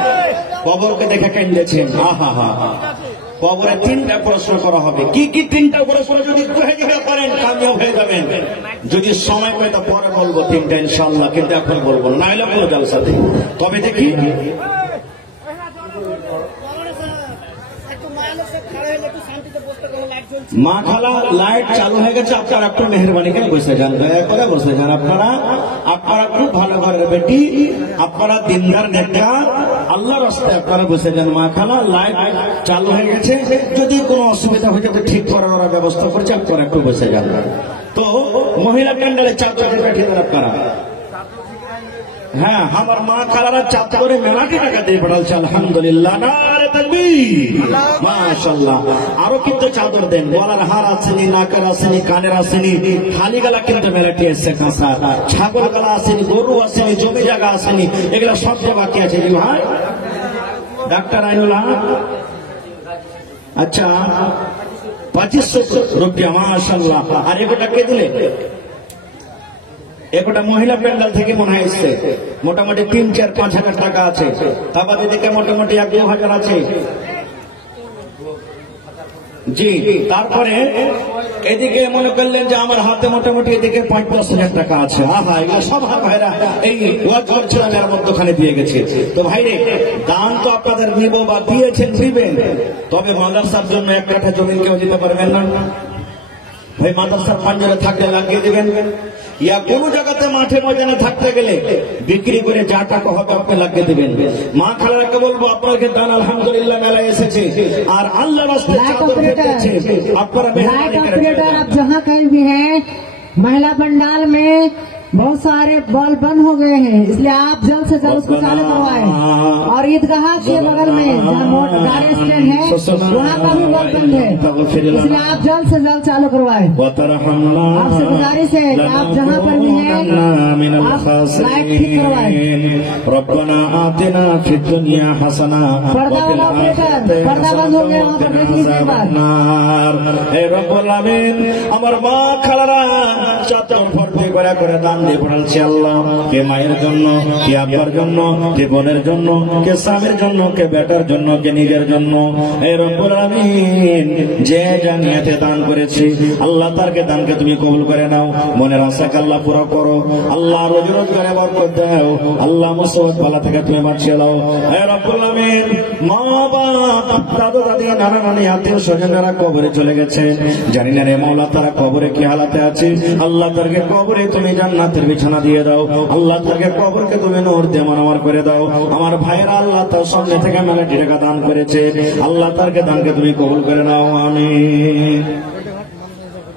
কবরকে দেখে কাঁদেছেন। আহা হা, কবরে 3টা প্রশ্ন করা হবে। কি কি 3টা প্রশ্ন যদি করেন কামিয়াব হয়ে যাবেন। যদি সময় পাই তো পরে বলবো 3টা ইনশাআল্লাহ, কিন্তু এখন বলবো না, নাইলে কোনো জলসাতে। তবে দেখি মা খালা লাইট চালু হয়ে গেছে, আপনারা একটু মেহরবানি করে বসে যান, দয়া করে বসে যান। আপনারা খুব ভালো ঘরের বেটি, আপনারা দিনদার নেতা, আল্লাহর রাস্তায় আপনারা বসে যান। মা খালা লাইট চালু হয়ে গেছে, যদি কোনো অসুবিধা হয়ে যাবে ঠিক করার ওরা ব্যবস্থা করছে, আপনারা একটু বসে যান। তো মহিলা প্যান্ডেলে চাদর বেঠিয়ে দেন আপনারা। হ্যাঁ, আমার মা খালারা চাপ করে মেলাটি টাকা দিয়ে পড়ালছে, আলহামদুলিল্লাহ, নারে তাকবীর, মাশাআল্লাহ। আরো কিন্তু চাদর দেন, গলার হার আসেনি, নাকের আসেনি, কানের আসেনি, খালি গলা কিন্তু মেলাটি এসছে কাঁচা, ছাগল গলা আসেনি, গরু আসেনি, জমি জায়গা আসেনি, এগুলো সব বাকি আছে। কি ভাই ডাক্তার আইনুল্লাহ, আচ্ছা 2500 রুপিয়া, মাশাআল্লাহ। আর এগুলোটা কে দিলে? একটা মহিলা প্যান্ডেল থেকে মনে হয় এসছে, মোটামুটি 3, 4, 5 হাজার টাকা আছে। তারপর এদিকে মোটামুটি 1-2 হাজার আছে। জি, তারপরে এদিকে মনে করলেন যে আমার হাতে মোটামুটি এদিকে 5-10 হাজার টাকা আছে। আহা, এগুলো সব ভাইরা এই ওয়াজ করছিলাম এর মধ্যখানে দিয়ে গেছে। তো ভাইরে, দান তো আপনাদের নিব বা দিয়েছেন, দিবেন, তবে মাদ্রাসার জন্য 1 কাঠা জমি কেউ দিতে পারবেন না ভাই। মাদ্রাসার পাঞ্জরে থাকলে লাগিয়ে দেবেন, ইয়া কোন জায়গাতে মাঠে ময়দানে থাকতে গেলে বিক্রি করে যা টাকা হবে আপনি লাগিয়ে দেবেন। মা খালাকে বলবো আপনাকে দান আলহামদুলিল্লাহ মেলায় এসেছে, আর আল্লাহ রাস্তায় চাদর পেতেছে, আপনারা মেহরবানি করে आप जहाँ कहीं भी हैं, महिला पंडाल में बहुत सारे बल्ब बंद हो गए हैं, इसलिए आप जल्द से जल्द उसको चालू करवाएं। और ईदगाह के बगल में जहाँ गाड़ी स्टैंड है वहाँ का भी बल्ब बंद है, इसलिए आप जल्द से जल्द चालू करवाएं। आपसे गुजारिश है कि आप जहाँ पर भी हैं आप लाइट ठीक करवाएं। रब्बना आतिना फिद दुनिया हसना, पर्दा वाला ऑपरेटर, पर्दा बंद हो गया वहाँ पर देखने के बाद। हे रब्बुल आमीन, আমার মা খালারা চাদর ভর্তি করে দান দিয়ে পড়ালছে আল্লাহ। কে মায়ের জন্য, কে আব্বার জন্য, কে বোনের জন্য, কে স্বামীর জন্য, কে বেটার জন্য, কে নিজের জন্য। হে রব্বুল আমিন, যে জানিয়াতে দান করেছি আল্লাহ তারকে দানকে তুমি কবুল করে নাও, মনের আশাকে আল্লাহ পুরো করো, আল্লাহ রোজি রোজগারে বরকত দাও, আল্লাহ মুসিবত বালা থেকে তুমি বাঁচিয়ে দাও। হে রব্বুল আমিন, মা বাবা, দাদা দাদি, নানা নানি, আত্মীয় স্বজন যারা কবরে চলে গেছে, জানি না রে মওলা তারা কবরে কি হালাতে আছে, আল্লাহ তারকে কবরে তুমি জান্নাতের বিছানা দিয়ে দাও, আল্লাহ তাকে কবরকে তুমি নূর দিয়ে মানওয়ার করে দাও। আমার ভাইয়েরা আল্লাহ তার সামনে থেকে মেলাটি টাকা দান করেছে, আল্লাহ তারকে দানকে তুমি কবুল করে নাও, আমিন।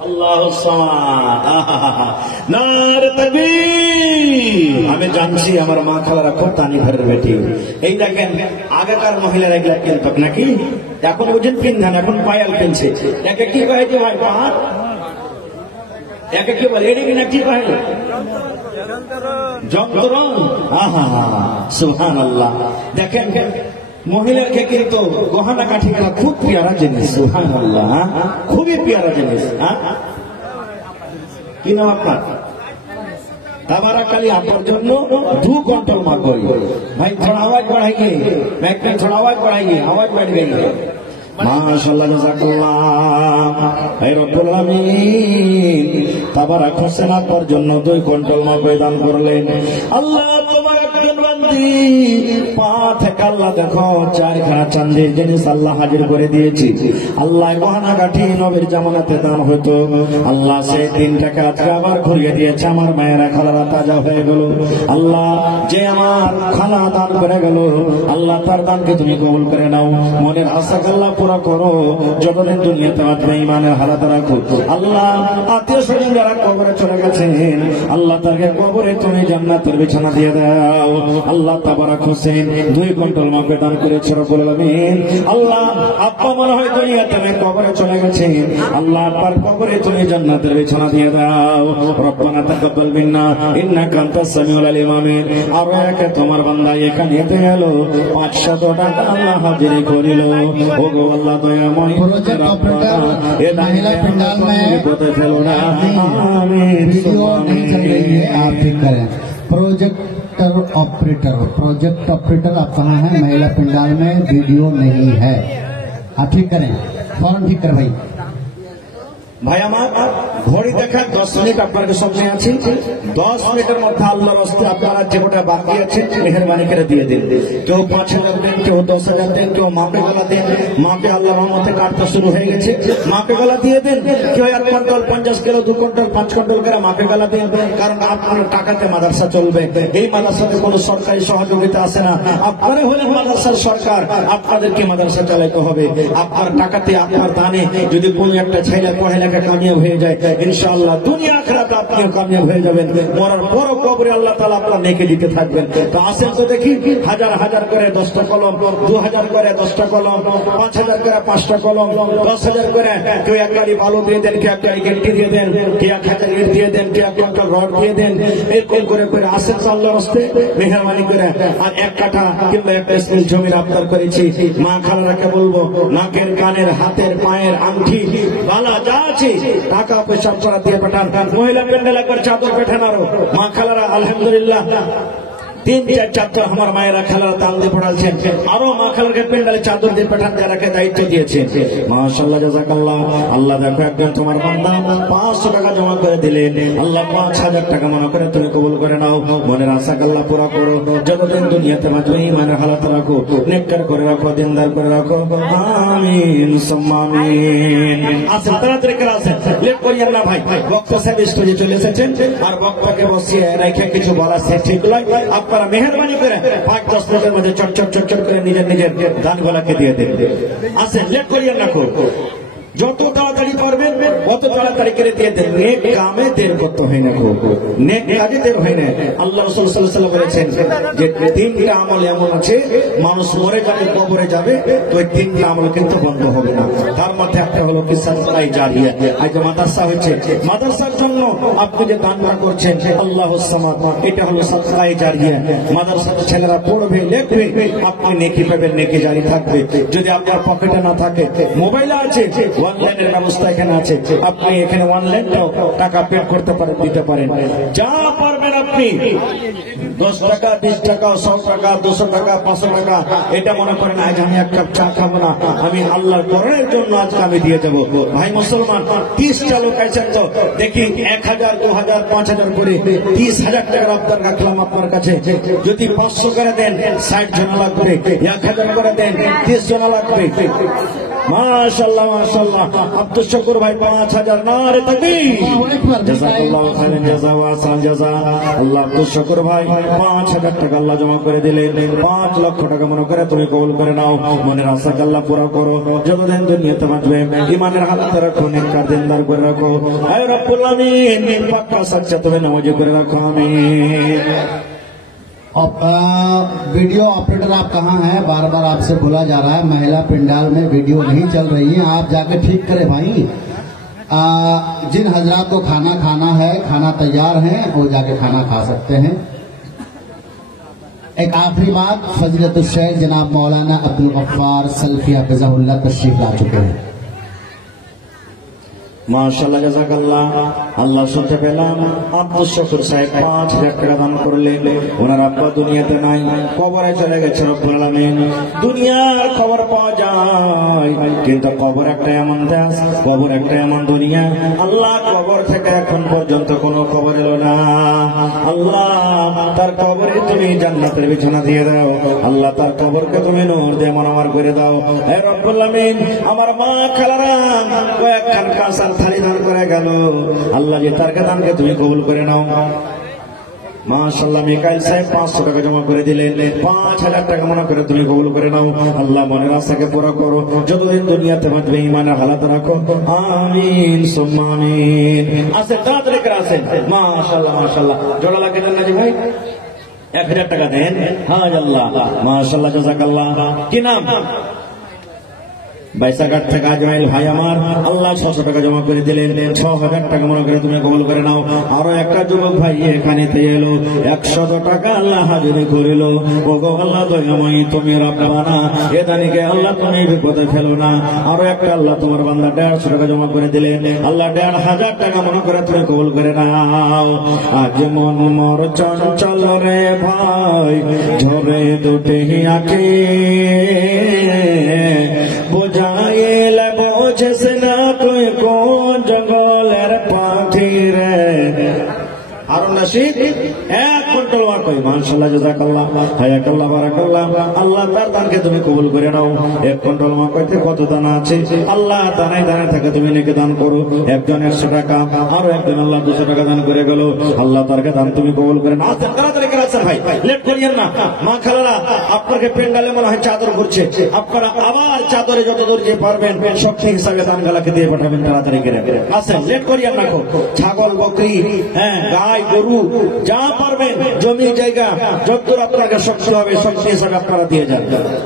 আল্লাহুস সামাদ, নারে তাকবীর। আমি জানছি আমার মা খালারা খুব তানি ঘরের বেটি। এই দেখেন আগেকার মহিলারা এগুলা কিনত নাকি, এখন বুঝেন পিন্ধান, এখন পায়াল কিনছে। একে কি কয় যে ভাই পাহাড়, একে কি বলে এটি কিনা কি কয় যন্ত্র। আহা সুবহানাল্লাহ। দেখেন মহিলাকে কিন্তু গহনা কাঠিগুলা খুব পেয়ারা জিনিস, সুবহানাল্লাহ, খুবই পেয়ারা জিনিস। কি নাম আপনার? তাবারাকালি, আপনার জন্য 2 কুইंटल মাগই ভাই। थोड़ा आवाज बढ़ाइए, मैं थोड़ा आवाज बढ़ाइए, आवाज बढ़ गई है, माशाअल्लाह, জাযাকাল্লাহ। হে রব্বুল আমিন, তাবারাক হোসেন আপনার জন্য 2 কুইंटल মাগই দান করলেন। আল্লাহ তোমার একজন বান্দি পা থেকে আল্লাহ দেখো 4খানা চাঁদের জিনিস আল্লাহ হাজির করে দিয়েছি। আল্লাহ গহনা কাঠি নবীর জামানাতে দান হতো, আল্লাহ সেই 3 টাকা আজকে আবার ঘুরিয়ে দিয়েছে। আমার মায়েরা খালারা তাজা হয়ে গেল। আল্লাহ যে আমার খালা দান করে গেল, আল্লাহ তার দানকে তুমি কবুল করে নাও, মনের আশা আল্লাহ পুরো করো, যতদিন দুনিয়াতে আপনি ইমানের হালাত রাখো। আল্লাহ আত্মীয় স্বজন যারা কবরে চলে গেছেন, আল্লাহ তাকে কবরে তুমি জান্নাতের বিছানা দিয়ে দাও। আল্লাহ আল্লাহ তাবারাক হোসেন 2 কুইন্টাল মাপে দান করেছে রব্বুল আলামিন। আল্লাহ আব্বা মনে হয় দুনিয়াতে কবরে চলে গেছে, আল্লাহ আব্বার কবরে তুমি জান্নাতের বিছানা দিয়ে দাও। রব্বানা তাকাব্বাল মিন্না ইন্নাকা আনতাস সামিউল আলিম। আমিন। আর একে তোমার বান্দা এখানে এতে গেল 500 টাকা আল্লাহ হাজিরি করিল। ওগো আল্লাহ দয়াময় प्रोजेक्ट ऑपरेटर महिला पंडाल में वीडियो नहीं चल रही है, आप ठीक करें। प्रोजेक्टर ऑपरेटर आप कहाँ हैं? महिला पंडाल में वीडियो नहीं है, आप ठीक करें, फौरन ठीक कर भाई। ভাই আমার ঘড়ি দেখা 10 মিনিট আপনাদের সামনে আছি। 10 মিনিটের মধ্যে আল্লাহর রাস্তায় আপনারা যে কোটা বাকি আছে মেহেরবানি করে দিয়ে দিন। কেউ 5000 দেন, কেউ 10000 দেন, কেউ মাপে গলা দেন। মাপে আল্লাহর রহমতে কাটতে শুরু হয়ে গেছে, মাপে গলা দিয়ে দেন। কেউ 1 কুইন্টাল 50 কিলো 2 কুইন্টাল 5 কুইন্টাল করে মাপে গলা দেন। কারণ আপনার টাকাতে মাদ্রাসা চলবে। এই মাদ্রাসাতে কোনো সরকারি সহযোগিতা আসে না, আপনারা হলেন মাদ্রাসার সরকার, আপনাদেরকে মাদ্রাসা চালাতে হবে। আপনার টাকাতে আপনার দানে যদি কোনো একটা ছেলে পড়ালেখা কামিয়াব হয়ে যায়, ইনশাআল্লাহ দুনিয়া আখিরাতে আপনিও কামিয়াব হয়ে যাবেন। মরার পর কবরে আল্লাহ তাআলা আপনার নেকি দিতে থাকবেন। তো আসেন তো দেখি, হাজার হাজার করে 10টা কলম, 2000 করে 10টা কলম, 5000 করে 5টা কলম, 10000 করে কেউ 1 গাড়ি বালু দিয়ে দেন, কেউ 1 গাড়ি গেটটি দিয়ে দেন, কেউ 1000 ইট দিয়ে দেন, কেউ 1 কুইন্টাল রড দিয়ে দেন। এরকম করে করে আসেন আল্লাহর রাস্তায় মেহেরবানি করে। আর 1 কাঠা কিংবা 1 ডিসমিল জমির আবদার করেছি। মা খালারাকে বলবো, নাকের কানের হাতের পায়ের আংটি বালা যা টাকা পয়সা আপনারা দিয়ে পাঠান। মহিলা প্যান্ডেল একবার চাদর পাঠান। আরো মা খালারা আলহামদুলিল্লাহ 3-4 চাদর আমার মায়েরা খালারা দাম দিয়ে পড়াচ্ছেন। আরো মা খালারকে প্যান্ডেলে চাদর দিয়ে পাঠান, যারাকে দায়িত্ব দিয়েছেন। মাশাআল্লাহ জাযাকাল্লাহ। আল্লাহ দেখো একজন তোমার বান্দা 500 টাকা জমা করে দিলেন, আল্লাহ 5000 টাকা মনে করে তুমি কবুল করে নাও। মনের আশা আল্লাহ পুরা করো, যতদিন দুনিয়াতে বাঁচবে ঈমানের হালাত রাখো, নেককার করে রাখো, দিনদার করে রাখো। আমিন সুম্মা আমিন। আসেন তাড়াতাড়ি করে আসেন, লেট করিয়েন না ভাই। বক্তা সাহেব স্টেজে চলে এসেছেন, আর বক্তাকে বসিয়ে রেখে কিছু বলা সে ঠিক নয়। আপনারা মেহেরবানি করে 5-10 মিনিটের মধ্যে চট করে নিজের দানগুলাকে দিয়ে দেন। আসেন, লেট করিয়েন না। যত তাড়াতাড়ি পারবেন অত তাড়াতাড়ি করে দিয়ে দেন। নেক কামে দেরি করতে হয় না, নেক কাজে দেরি হয় না। আল্লাহ রাসূল সাল্লাল্লাহু আলাইহি ওয়াসাল্লাম বলেছেন যে 3টা আমল এমন আছে, মানুষ মরে যাবে, কবরে যাবে, তো এই 3টা আমল কিন্তু বন্ধ হবে না। তার মধ্যে একটা হলো কি সাদকায়ে জারিয়া। আজ মাদ্রাসা হয়েছে, মাদ্রাসার জন্য আপনি যে দানটা করছেন আল্লাহুস সামাদ, এটা হলো সাদকায়ে জারিয়া। মাদ্রাসার ছেলেরা পড়বে, লিখবে, আপনি নেকি পাবেন, নেকি জারি থাকবে। যদি আপনার পকেটে না থাকে, মোবাইলে আছে, অনলাইনের ব্যবস্থা এখানে আছে, আপনি এখানে অনলাইন টাকা পে করতে পারেন, দিতে পারেন। যা পারবেন আপনি 10 টাকা 20 টাকা 100 টাকা 200 টাকা 500 টাকা, এটা মনে করেন আজ আমি 1 কাপ চা খাবো না, আমি আল্লাহর করার জন্য আজকে আমি দিয়ে দেবো। ভাই মুসলমান 30টা লোক আছেন, তো দেখি 1000 2000 5000 করে 30,000 টাকার আবদার রাখলাম আপনার কাছে। যদি 500 করে দেন 60 জন লাগবে, 1000 করে দেন 30 জন লাগবে। মাশাআল্লাহ মাশাআল্লাহ। আব্দুল শুকুর ভাই 5000, নারে তাকবীর, জাযাকাল্লাহু খাইরান জাযা ওয়া আহসান জাযা। আল্লাহ আব্দুল শুকুর ভাই 5000 টাকা আল্লাহ জমা করে দিলেন। 5 লক্ষ টাকা মনে করে তুমি কবুল করে নাও। মনের আশা আল্লাহ পুরো করো, যতদিন দুনিয়াতে বাঁচবে ঈমানের হালাত রাখো, নেককার দিনদার করে রাখো। হে রব্বুল আমিন, পাক্কা সচ্চা তুমি নামাজি করে রাখো। আমিন। वीडियो ऑपरेटर आप कहाँ हैं? बार बार आपसे बोला जा रहा है, महिला पंडाल में वीडियो नहीं चल रही है, आप जाके ठीक करें भाई। जिन हजरात को खाना खाना है, खाना तैयार है, वो जाके खाना खा सकते हैं। एक आखिरी बात, फजीलतुल शेख जनाब मौलाना अब्दुल गफ्फार सल्फी हफिज़हुल्लाह तशरीफ ला चुके हैं। माशाअल्लाह জাযাকাল্লাহ। আল্লাহ শুনতে পেলাম আব্দুল শুকুর সাহেব 5000 টাকা দান করলেন। ওনার আব্বা দুনিয়াতে নাই, কবরে চলে গেছে। রব্বুল আলামিন, দুনিয়ার খবর পাওয়া যায়, কিন্তু কবর একটা এমন দেশ, কবর একটা এমন দুনিয়া। আল্লাহ কবর থেকে এখন পর্যন্ত কোনো খবর এলো না। আল্লাহ তার কবরে তুমি জান্নাতের বিছানা দিয়ে দাও। আল্লাহ তার কবরকে তুমি নূর দিয়ে মনোয়ার করে দাও। হে রব্বুল আলামিন, আমার মা খালারা কয়েকখান কাঁসার থালি দান করে গেল, আল্লাহ যে তার দানকে তুমি কবুল করে নাও। মাশাআল্লাহ মিকাইল সাহেব 500 টাকা জমা করে দিলেন। 5000 টাকা মনে করে তুমি কবুল করে নাও। আল্লাহ মনের আশাকে পুরো করো, যতদিন দুনিয়াতে বাঁচবে ঈমানের হালাত রাখো। আমিন সুম্মা আমিন। আসেন তাড়াতাড়ি করে আসেন। মাশাআল্লাহ মাশাআল্লাহ। জোড়া লাগে জান্নাতি ভাই, 1000 টাকা দেন। হ্যাঁ আল্লাহ মাশাআল্লাহ জাযাকাল্লাহ। কি নাম? বাইসাঘাট থেকে আজমাইল ভাই আমার, আল্লাহ 600 টাকা জমা করে দিলেন। 6000 টাকা মনে করে তুমি কবুল করে নাও। আরো একটা যুবক ভাই এখানে এলো, 100 টাকা আল্লাহ হাজিরি করিল। ওগো আল্লাহ দয়াময়ী তুমি রব্বানা, এ দানিকে আল্লাহ তুমি বিপদে ফেলো না। আরো একটা আল্লাহ তোমার বান্দা 150 টাকা জমা করে দিলেন। আল্লাহ 1500 টাকা মনে করে তুমি কবুল করে নাও। আজ মন মোর চঞ্চল রে ভাই, ঝরে দুটি আঁখি, বোঝাইলে বোঝিস না তুই কোন জঙ্গলের পাখি রে। হারুন রশিদ 1 কুইন্টাল ওয়াট কই মাশাআল্লাহ জাযাকাল্লাহ হায়াকাল্লাহ বারাকাল্লাহ। আল্লাহ তার দানকে তুমি কবুল করে নাও। 1 কুইন্টাল ওয়াট কইতে কত দানা আছে আল্লাহ দানায় দানায় থেকে তুমি নেকি দান করো। একজন 100 টাকা, আর একজন আল্লাহ 200 টাকা দান করে গেল। আল্লাহ তারকে দান তুমি কবুল করে নাও। তাড়াতাড়ি করে আসেন ভাই, লেট করিয়েন না। মা খালারা আপনাকে পেন্ডালে মনে হয় চাদর ঘুরছে, আপনারা আবার চাদরে যত দূর যে পারবেন শক্তি হিসাবে দান গালাকে দিয়ে পাঠাবেন। তাড়াতাড়ি করে আসেন, লেট করিয়েন না। ছাগল বকরি, হ্যাঁ গাই গরু যা পারবেন, জমি জায়গা যতদূর আপনাকে শক্তি হবে শক্তি হিসাবে আপনারা দিয়ে যান।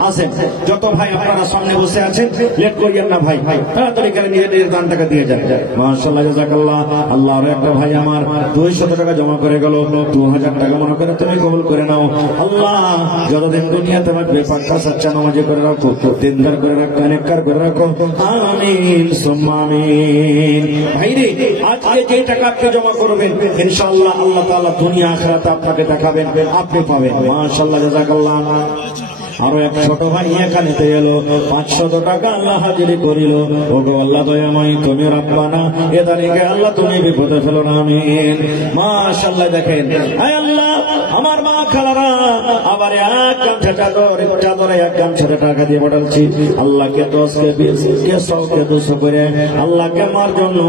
আসেন যত ভাই আপনারা সামনে বসে আছেন, লেট করিয়েন না ভাই, তাড়াতাড়ি করে নিজেদের দান টাকা দিয়ে যান। মাশাআল্লাহ জাযাকাল্লাহ। আল্লাহ আর একটা ভাই আমার 200 টাকা জমা করে গেল। 2000 টাকা মনে করে তুমি কবুল করে নাও। আল্লাহ যতদিন দুনিয়াতে থাকবে পাক্কা সচ্চা নামাজি করে রাখো, দিনদার করে রাখো, নেককার করে রাখো। আমিন সুম্মা আমিন। ভাইরে আজকে যে টাকা আপনি জমা করবেন ইনশাআল্লাহ আল্লাহ তাআলা দুনিয়া আখিরাতে আপনাকে দেখাবেন, আপনি পাবেন। মাশাআল্লাহ জাযাকাল্লাহ। আরো এক ছোট ভাই এখানে এলো, 500 টাকা আল্লাহ হাজিরি করিল। ওগো আল্লাহ দয়াময়ী তুমি রব্বানা, এ দানিকে আল্লাহ তুমি বিপদে ফেলো না। আমিন। মাশাআল্লাহ। দেখেন হে আল্লাহ আমার মা খালারা আবার এক গামছা চাদরে 1 গামছা টাকা দিয়ে পাঠাচ্ছি। আল্লাহকে 10 কে 20 কে 100 কে 200 করে আল্লাহকে আমার জন্য,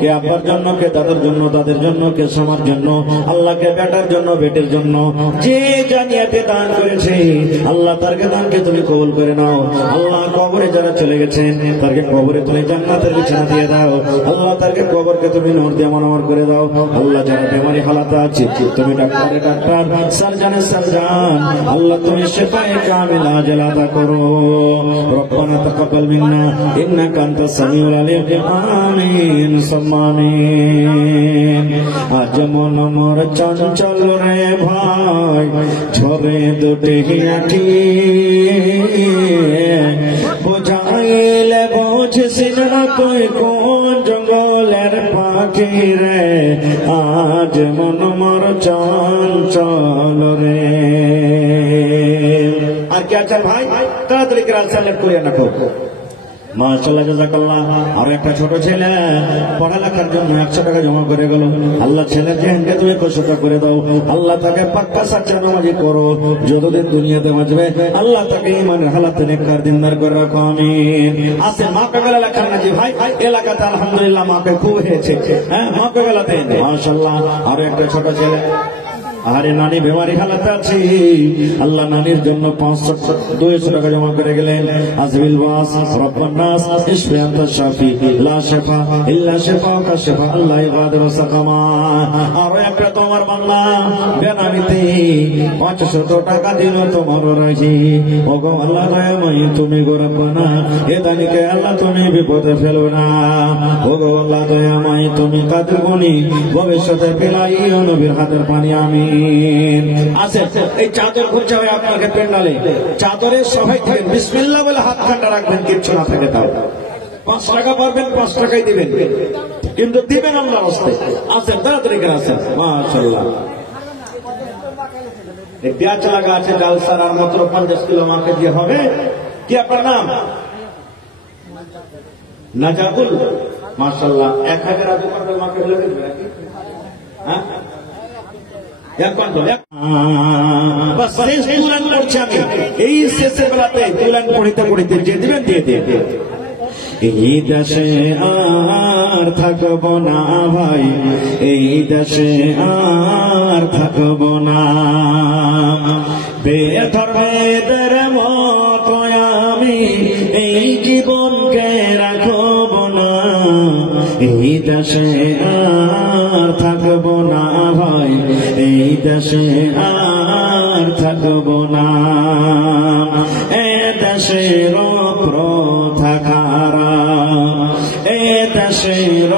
কে আব্বার জন্য, কে দাদার জন্য, তাদের জন্য, কে সমার জন্য, আল্লাহকে বেটার জন্য, বেটের জন্য যে জানিয়াতে দান করেছে আল্লাহ তারকে দানকে তুমি কবুল করে নাও। আল্লাহ কবরে যারা চলে গেছেন তারকে কবরে তুমি জান্নাতের বিছানা দিয়ে দাও। আল্লাহ তারকে কবরকে তুমি নূর দিয়ে মনোহর করে দাও। আল্লাহ যারা বেমারি হালাতে আছে তুমি ডাক্তারে ডাক্তার, সার্জনে সার্জন, আল্লাহ তুমি শিফায়ে কামিলা আজল আতা করো। রব্বানা তাকাব্বাল মিন্না ইন্নাকা আনতাস সামিউল আলিম। আমিন সুম্মা আমিন। আজ মন মোর চঞ্চল রে ভাই, ঝরে দুটি আঁখি, বোঝাইলে বোঝিস না তুই কোন জঙ্গলের পাখি রে। আজ মন মোর চঞ্চল রে। আর কি আছে ভাই? তাড়াতাড়ি করে সালাত করিয়া রাখো। মাশাআল্লাহ জাযাকাল্লাহ। আর একটা ছোট ছেলে পড়ালেখার জন্য 100 টাকা জমা করে গেল। আল্লাহ ছেলেকে হেঁটে তুমি 100 টাকা করে দাও। আল্লাহ তাকে পাক্কা সাচ্চা নামাজি করো, যতদিন দুনিয়াতে বাঁচবে আল্লাহ তাকে ইমানের হালাতে নেককার দিনদার করে রাখো। আমিন। আছে মাকে বেলা লেখা নাজি ভাই, এলাকাতে আলহামদুলিল্লাহ মাকে খুব হয়েছে। হ্যাঁ মাকে বেলাতে মাশাআল্লাহ। আর একটা ছোট ছেলে, আরে নানি বেমারি হালাতে আছি, আল্লাহ নানির জন্য 200 টাকা জমা করে গেলেন। আজবিল বাস রব্বান নাস ইশফি আনতা শাফি লা শিফা ইল্লা শিফাউকা শিফা আল্লাহ ইগাদিরু সাকামা। আর একটা তোমার বাংলা বেনামিতে 500 টাকা দিল তোমার রাজি। ওগো আল্লাহ দয়াময়ী তুমি গো রব্বানা, এ দানিকে আল্লাহ তুমি বিপদে ফেলো না। ওগো আল্লাহ দয়াময়ী তুমি কাদের গুনি, ভবিষ্যতে পেলাইও নবীর হাতের পানি। আমিন। আছে এই চাদর ঘুরছে আপনাকে পেন্ডালে, চাদরে সবাই থেকে বিসমিল্লাহ বলে হাত ঠান্ডা রাখবেন, কিচ্ছু না থাকে তাও। 5 টাকা পারবেন 5 টাকাই দিবেন, কিন্তু দিবেন আল্লাহর রাস্তায়। আসেন তাড়াতাড়ি করে আসেন। মাশাআল্লাহ। এই পেঁয়াজ লাগা আছে জালসার, আর মাত্র 50 কিলো মাকে দিয়ে হবে। কি আপনার নাম? নাজাকুল। মাশাআল্লাহ। 1000 আগে মাকে দিলে দেবে নাকি? হ্যাঁ এই শেষের বেলাতে তুলান পড়িতে পড়িতে যে দিবেন দিয়ে দিয়ে। এই দেশে আর থাকব না ভাই, এই দেশে আর থাকব না, বেধর্মেদের মতো আমি এই জীবনকে রাখব না। এই দেশে আর থাকব না ভাই, এই দেশে আর থাকবো না। এ দেশের প্রথা খারাপ, এ দেশের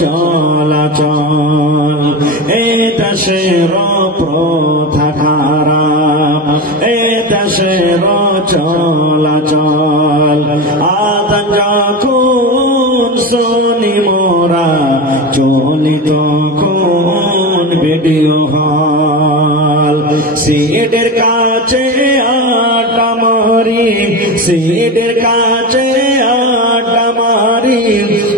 চলাচল, এ দেশের প্রথা খারাপ, এ দেশের চলাচল। আদান যখন শুনি মোরা চলি তখন ভিডিও হল। সিটের কাছে আড্ডা মারি, সিটের কাছে আড্ডা মারি,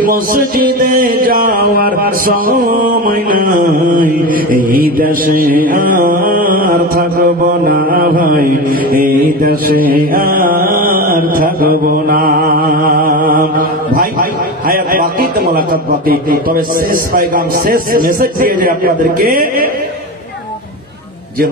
মসজিদে যাওয়ার সময় নাই। এই দেশে আর থাকবো না ভাই, এই দেশে আর থাকবো না ভাই। হায়াত বাকি তো মোলাকাত বাকি, তবে শেষ পাইগাম শেষ মেসেজ দিয়ে যে আপনাদেরকে যে